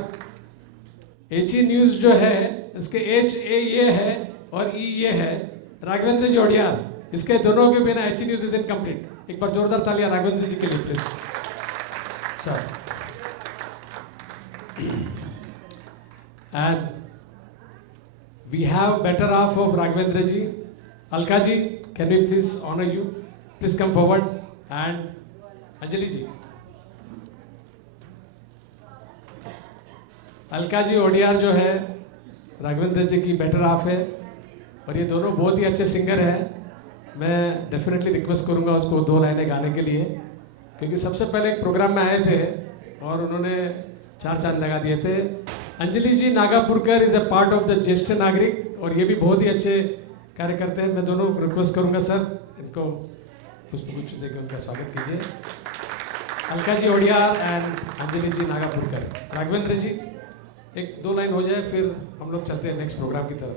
एची न्यूज़ जो है इसके एच ए ये है और ई ये है राघवेंद्र जी ओडियार इसके दोनों के बिना एची न्यूज़ इज इनकम्प्लीट एक बार जोरदार तालियां राघवेंद्र जी के लिए please sir and we have better half of Raghavendra ji. Alka ji, can we please honor you? Please come forward. And Anjali ji. Alka ji Odiyar जो है राघवेंद्र जी की बेटर हाफ है और ये दोनों बहुत ही अच्छे सिंगर हैं मैं डेफिनेटली रिक्वेस्ट करूँगा उसको 2 लाइनें गाने के लिए क्योंकि सबसे पहले एक प्रोग्राम में आए थे और उन्होंने 4 चांद लगा दिए थे Anjali ji Nagapurkar is a part of the Jyeshtha Nagrik और ये भी बहुत ही अच्छे कार्य करते हैं मैं दोनों रिक्वेस्ट करूंगा सर इनको पुष्पगुच्छ देकर उनका स्वागत कीजिए। अलका जी ओडियार एंड अंजलि जी नागापुरकर। राघवेंद्र जी एक दो लाइन हो जाए फिर हम लोग चलते हैं नेक्स्ट प्रोग्राम की तरफ।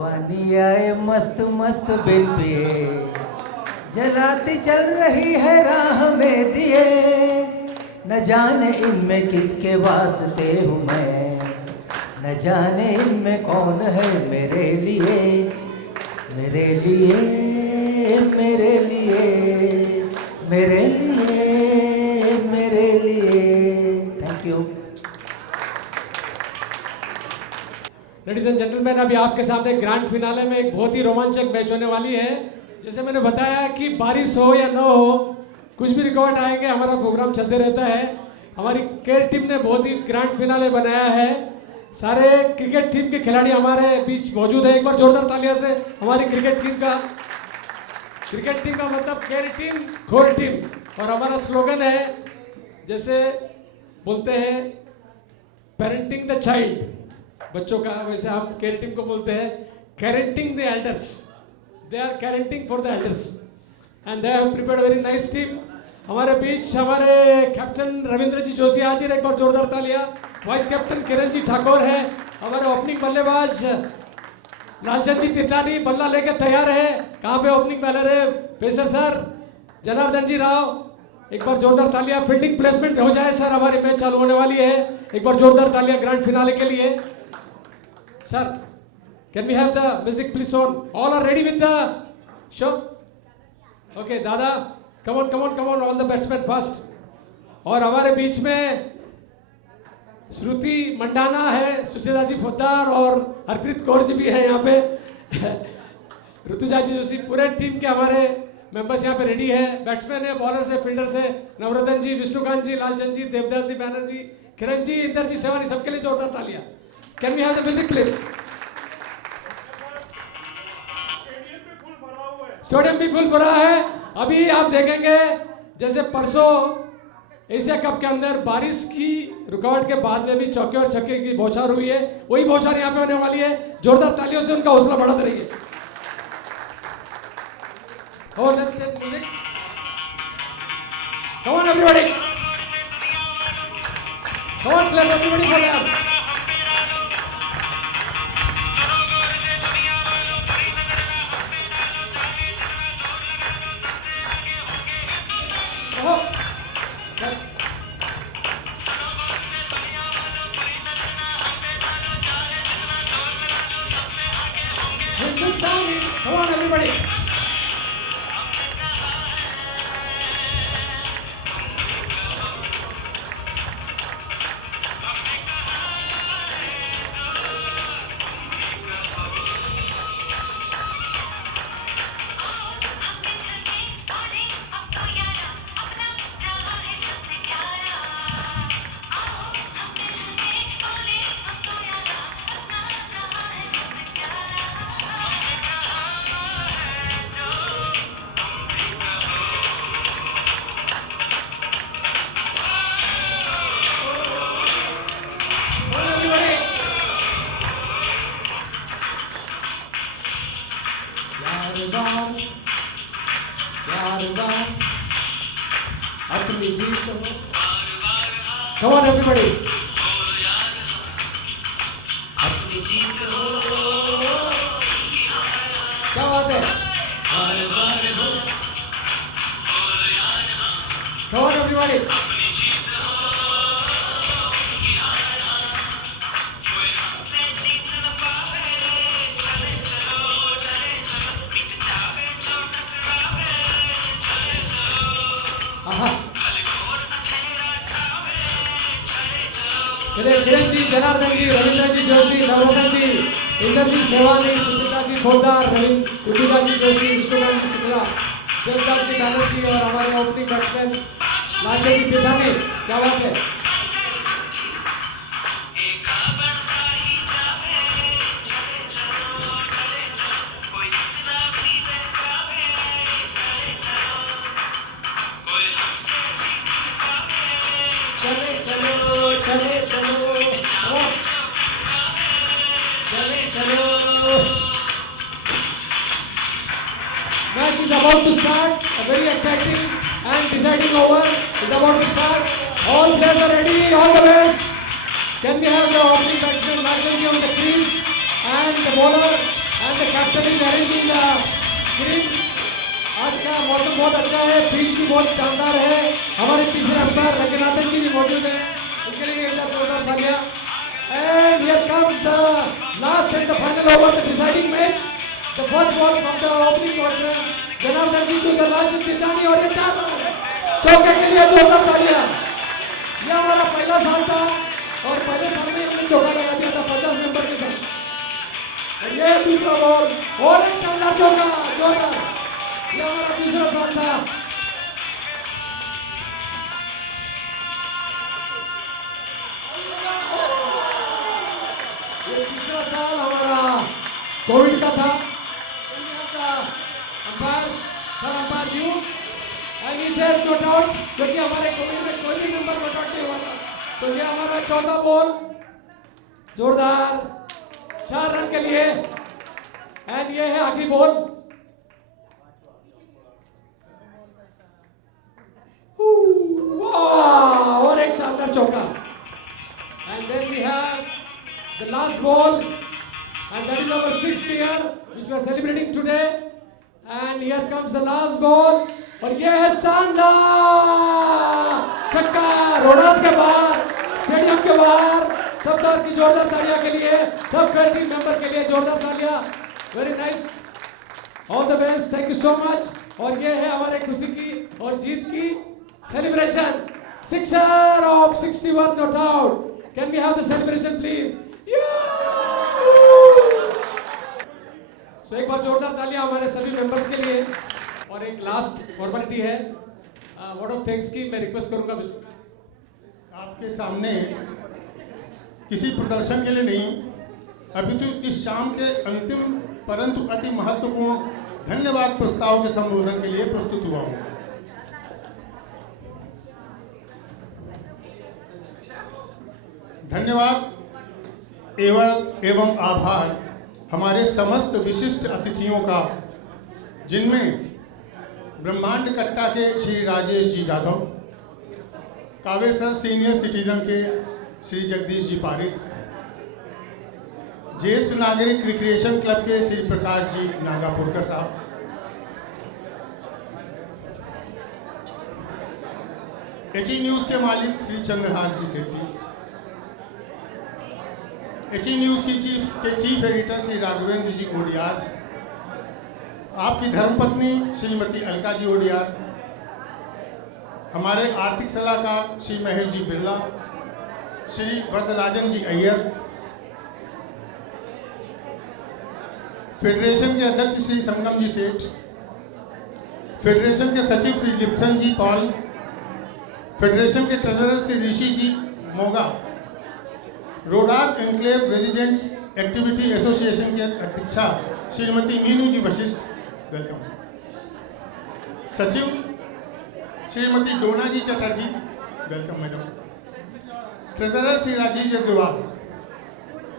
पानी आए मस्त मस्त बिल पे, जलाती चल रही है राह में दिए, न जाने इनमें किसके वास्ते हूँ मैं, न जाने इनमें कौन है मेरे लिए, मेरे लिए, मेरे लिए, मेरे लिए, मेरे लिए। Thank you. Ladies and gentleman, अभी आपके सामने ग्रैंड फिनाले में एक बहुत ही रोमांचक मैच होने वाली है। जैसे मैंने बताया कि बारिश हो या न हो, कुछ भी रिकॉर्ड आएंगे, हमारा प्रोग्राम चलते रहता है। हमारी केयर टीम ने बहुत ही ग्रैंड फिनाले बनाया है। सारे क्रिकेट टीम के खिलाड़ी हमारे बीच मौजूद है। एक बार जोरदार तालियां से हमारी क्रिकेट टीम का। क्रिकेट टीम का मतलब केयर टीम, कोर टीम। और हमारा स्लोगन है, जैसे बोलते हैं पेरेंटिंग द चाइल्ड, बच्चों का, वैसे हम केयर टीम को बोलते हैं carenting the elders. They are carenting for the elders and they have prepared very nice team. हमारे बीच हमारे कैप्टन रविंद्र जी जोशी हाजिर, एक बार जोरदार तालियां। वाइस कैप्टन किरण जी ठाकुर है। हमारे ओपनिंग बल्लेबाज लालचंद जी तिरतानी बल्ला लेकर तैयार है। कहाँ पे ओपनिंग बॉलर है? पेसर सर जनार्दन जी राव। एक बार जोरदार तालियां। फील्डिंग प्लेसमेंट हो जाए सर, हमारी मैच चालू होने वाली है। एक बार जोरदार तालियां ग्रैंड फिनाले के लिए। Sir, can we have the music please on? All are ready with the show? Okay, दादा, come on, come on, come on, all the batsmen first. और हमारे बीच में श्रुति मंडाना है, सुचेता जी पोद्दार और हरप्रीत कौर जी भी है यहाँ पे। ऋतुजा जी जोशी, पूरे टीम के हमारे मेंबर्स यहाँ पे रेडी है। बैट्समैन है, बॉलर है, फील्डर है, नवरतन जी, विष्णुकांत जी, लालचंद जी, देवदास जी, बैनर्जी, किरण जी, इंदर जी, सेवानी, सबके लिए जोरदार तालियां। Can we have the music please? Stadium भी फुल भरा है। अभी आप देखेंगे जैसे परसों एशिया कप के अंदर बारिश की रिकॉर्ड के बाद में भी चौके और छक्के की बौछार हुई है, वही बौछार यहाँ पे होने वाली है। जोरदार तालियों से उनका हौसला बढ़ाते रहिए। Oh, let's get music. Come on everybody. Come on, clap everybody for them. Come on, everybody. Come on, everybody. क्या बात है? Come on, everybody. Kiran ji, Janardan जी, रविंद्र जी जोशी, नवरतन जी, इंदर जी सेवानी, सुचिता जी खोदार, ऋतुजा जी जोशी, विष्णुकांत जी शुक्ला, देवदास जी बैनर्जी और हमारे ओपनिंग बैट्समैन लालचंद जी तिरतानी। क्या बात है? चले चलो, चले चलो, चले Match is about to start. A very exciting and deciding over is about to start. All players are ready. All the best. Can we have the opening batsman Rajan on the crease and the bowler and the captain is arranging the screen. आज का मौसम बहुत अच्छा है, pitch भी बहुत शानदार है. हमारे तीसरे अंपायर रंगनाथन जी भी मौजूद हैं. इसके लिए एक बार जोरदार तालियां. And here comes the last and the final over, the deciding match. The first ball from the opening batsman Janardan ji to the last इंतजामी और ये 4 रन चौके के लिए जोरदार तालियां. ये हमारा पहला साल था और पहले साल में हमने चौका लगा दिया था 50 नंबर के साथ. और ये दूसरा बॉल और एक शानदार चौका जोरदार. ये हमारा दूसरा साल था. ये तीसरा साल हमारा कोविड का था. Umpire you and he says not out क्योंकि हमारे कोविड में कोई भी नंबर नॉट आउट नहीं हुआ था. तो ये हमारा चौथा बॉल जोरदार 4 रन के लिए. एंड ये है आखिरी बॉल. और एक शानदार चौका. And then we have the last ball and that is our 6th year which we are celebrating today. And here comes the last ball और ये है शानदार छक्का. रोडास के बाहर, स्टेडियम के बाहर. सब दौर की जोरदार तालियां के लिए, सब टीम मेंबर के लिए जोरदार तालियां. Very nice. All the best. Thank you so much. और ये है हमारे खुशी की और जीत की celebration. Sixer of 61 not out. Can we have the celebration please? So, एक बार जोरदार तालियां हमारे सभी मेंबर्स के लिए. और एक लास्ट फॉर्मेलिटी है वर्ड ऑफ थैंक्स की. मैं रिक्वेस्ट करूंगा आपके सामने किसी प्रदर्शन के लिए नहीं, अभी तो इस शाम के अंतिम परंतु अति महत्वपूर्ण धन्यवाद प्रस्ताव के संबोधन के लिए प्रस्तुत हुआ हूं. धन्यवाद एवं आभार हमारे समस्त विशिष्ट अतिथियों का, जिनमें ब्रह्मांड कट्टा के श्री राजेश जी यादव, कावेसर सीनियर सिटीजन के श्री जगदीश जी पारिक, ज्येष्ठ नागरिक रिक्रिएशन क्लब के श्री प्रकाश जी नागापुरकर साहब, एची न्यूज़ के मालिक श्री चंद्रहास जी सेठी, एची न्यूज़ की चीफ एडिटर श्री राघवेंद्र जी ओडियार, आपकी धर्मपत्नी श्रीमती अलका जी ओडियार, हमारे आर्थिक सलाहकार श्री महेश जी बिरला, श्री वरदराजन जी अय्यर, फेडरेशन के अध्यक्ष श्री संगम जी सेठ, फेडरेशन के सचिव श्री लिप्सन जी पॉल, फेडरेशन के treasurer Shri Rishi ji Moga, Rodas enclave residents activity association के अध्यक्षा श्रीमती मीनू जी वशिष्ठ, वेलकम. सचिव श्रीमती डोना जी Chatterjee, welcome madam. Treasurer Shri Rajiv Agarwal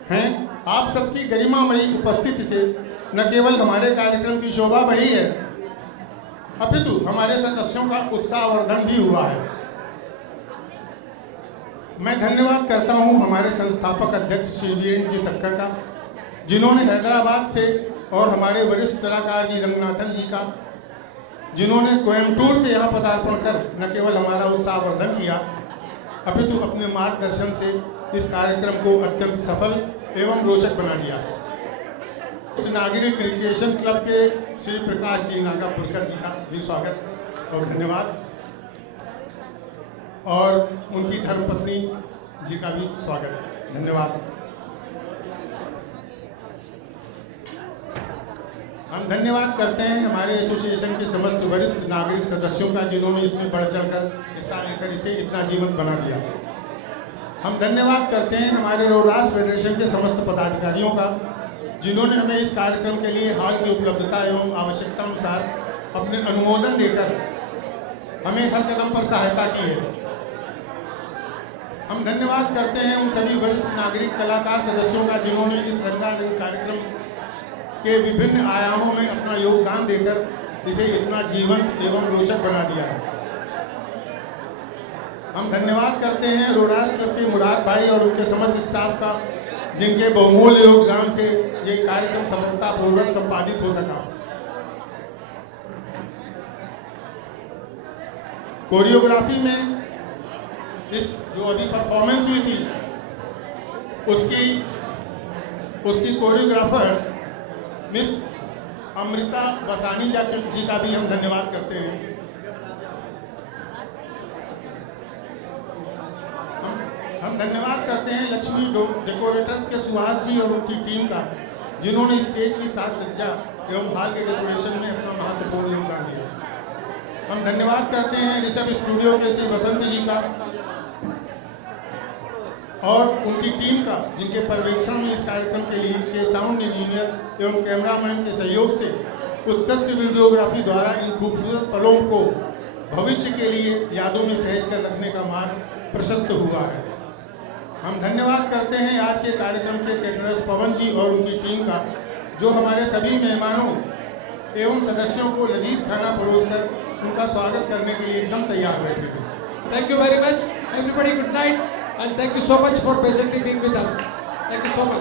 हैं. आप सबकी गरिमामयी उपस्थिति से न केवल हमारे कार्यक्रम की शोभा बढ़ी है, अपितु हमारे सदस्यों का उत्साहवर्धन भी हुआ है. मैं धन्यवाद करता हूं हमारे संस्थापक अध्यक्ष श्री वीरेंद्र जी सक्कर का, जिन्होंने हैदराबाद से, और हमारे वरिष्ठ सलाहकार जी रंगनाथन जी का, जिन्होंने कोयम्बटूर से यहाँ पदार्पण कर न केवल हमारा उत्साहवर्धन किया, अपितु अपने मार्गदर्शन से इस कार्यक्रम को अत्यंत सफल एवं रोचक बना दिया. नागरिक रिक्रिएशन क्लब के श्री प्रकाश जी नागापुरकर जी का भी स्वागत और धन्यवाद, और उनकी धर्मपत्नी जी का भी स्वागत, धन्यवाद. हम धन्यवाद करते हैं हमारे एसोसिएशन के समस्त वरिष्ठ नागरिक सदस्यों का, जिन्होंने इसमें बढ़ चढ़कर हिस्सा लेकर इसे इतना जीवंत बना दिया. हम धन्यवाद करते हैं हमारे रोडास फेडरेशन के समस्त पदाधिकारियों का, जिन्होंने हमें इस कार्यक्रम के लिए हाल की उपलब्धता एवं आवश्यकता अनुसार अपने अनुमोदन देकर हमें हर कदम पर सहायता की है. हम धन्यवाद करते हैं उन सभी वरिष्ठ नागरिक कलाकार सदस्यों का जिन्होंने इस रंगारंग कार्यक्रम के विभिन्न आयामों में अपना योगदान देकर इसे इतना जीवंत एवं रोचक बना दिया है। हम धन्यवाद करते हैं रोडास क्लब के मुराद भाई और उनके समस्त स्टाफ का, जिनके बहुमूल्य योगदान से ये कार्यक्रम सफलतापूर्वक संपादित हो सका। कोरियोग्राफी में इस जो अभी परफॉर्मेंस हुई थी उसकी कोरियोग्राफर मिस अमृता वसानी जी का भी हम धन्यवाद करते हैं। हम धन्यवाद करते हैं लक्ष्मी डेकोरेटर्स के सुहास जी और उनकी टीम का, जिन्होंने स्टेज की साज सज्जा एवं हॉल के डेकोरेशन में अपना महत्वपूर्ण योगदान दिया। हम धन्यवाद करते हैं ऋषभ स्टूडियो के श्री बसंत जी का और उनकी टीम का, जिनके पर्यवेक्षण में इस कार्यक्रम के लिए के साउंड इंजीनियर एवं कैमरामैन के सहयोग से उत्कृष्ट वीडियोग्राफी द्वारा इन खूबसूरत पलों को भविष्य के लिए यादों में सहेज कर रखने का मार्ग प्रशस्त हुआ है। हम धन्यवाद करते हैं आज के कार्यक्रम के कैटरर्स पवन जी और उनकी टीम का, जो हमारे सभी मेहमानों एवं सदस्यों को लजीज खाना परोसकर उनका स्वागत करने के लिए एकदम तैयार बैठे हैं। Thank you very much, everybody. Good night, and thank you so much for patiently being with us. Thank you so much.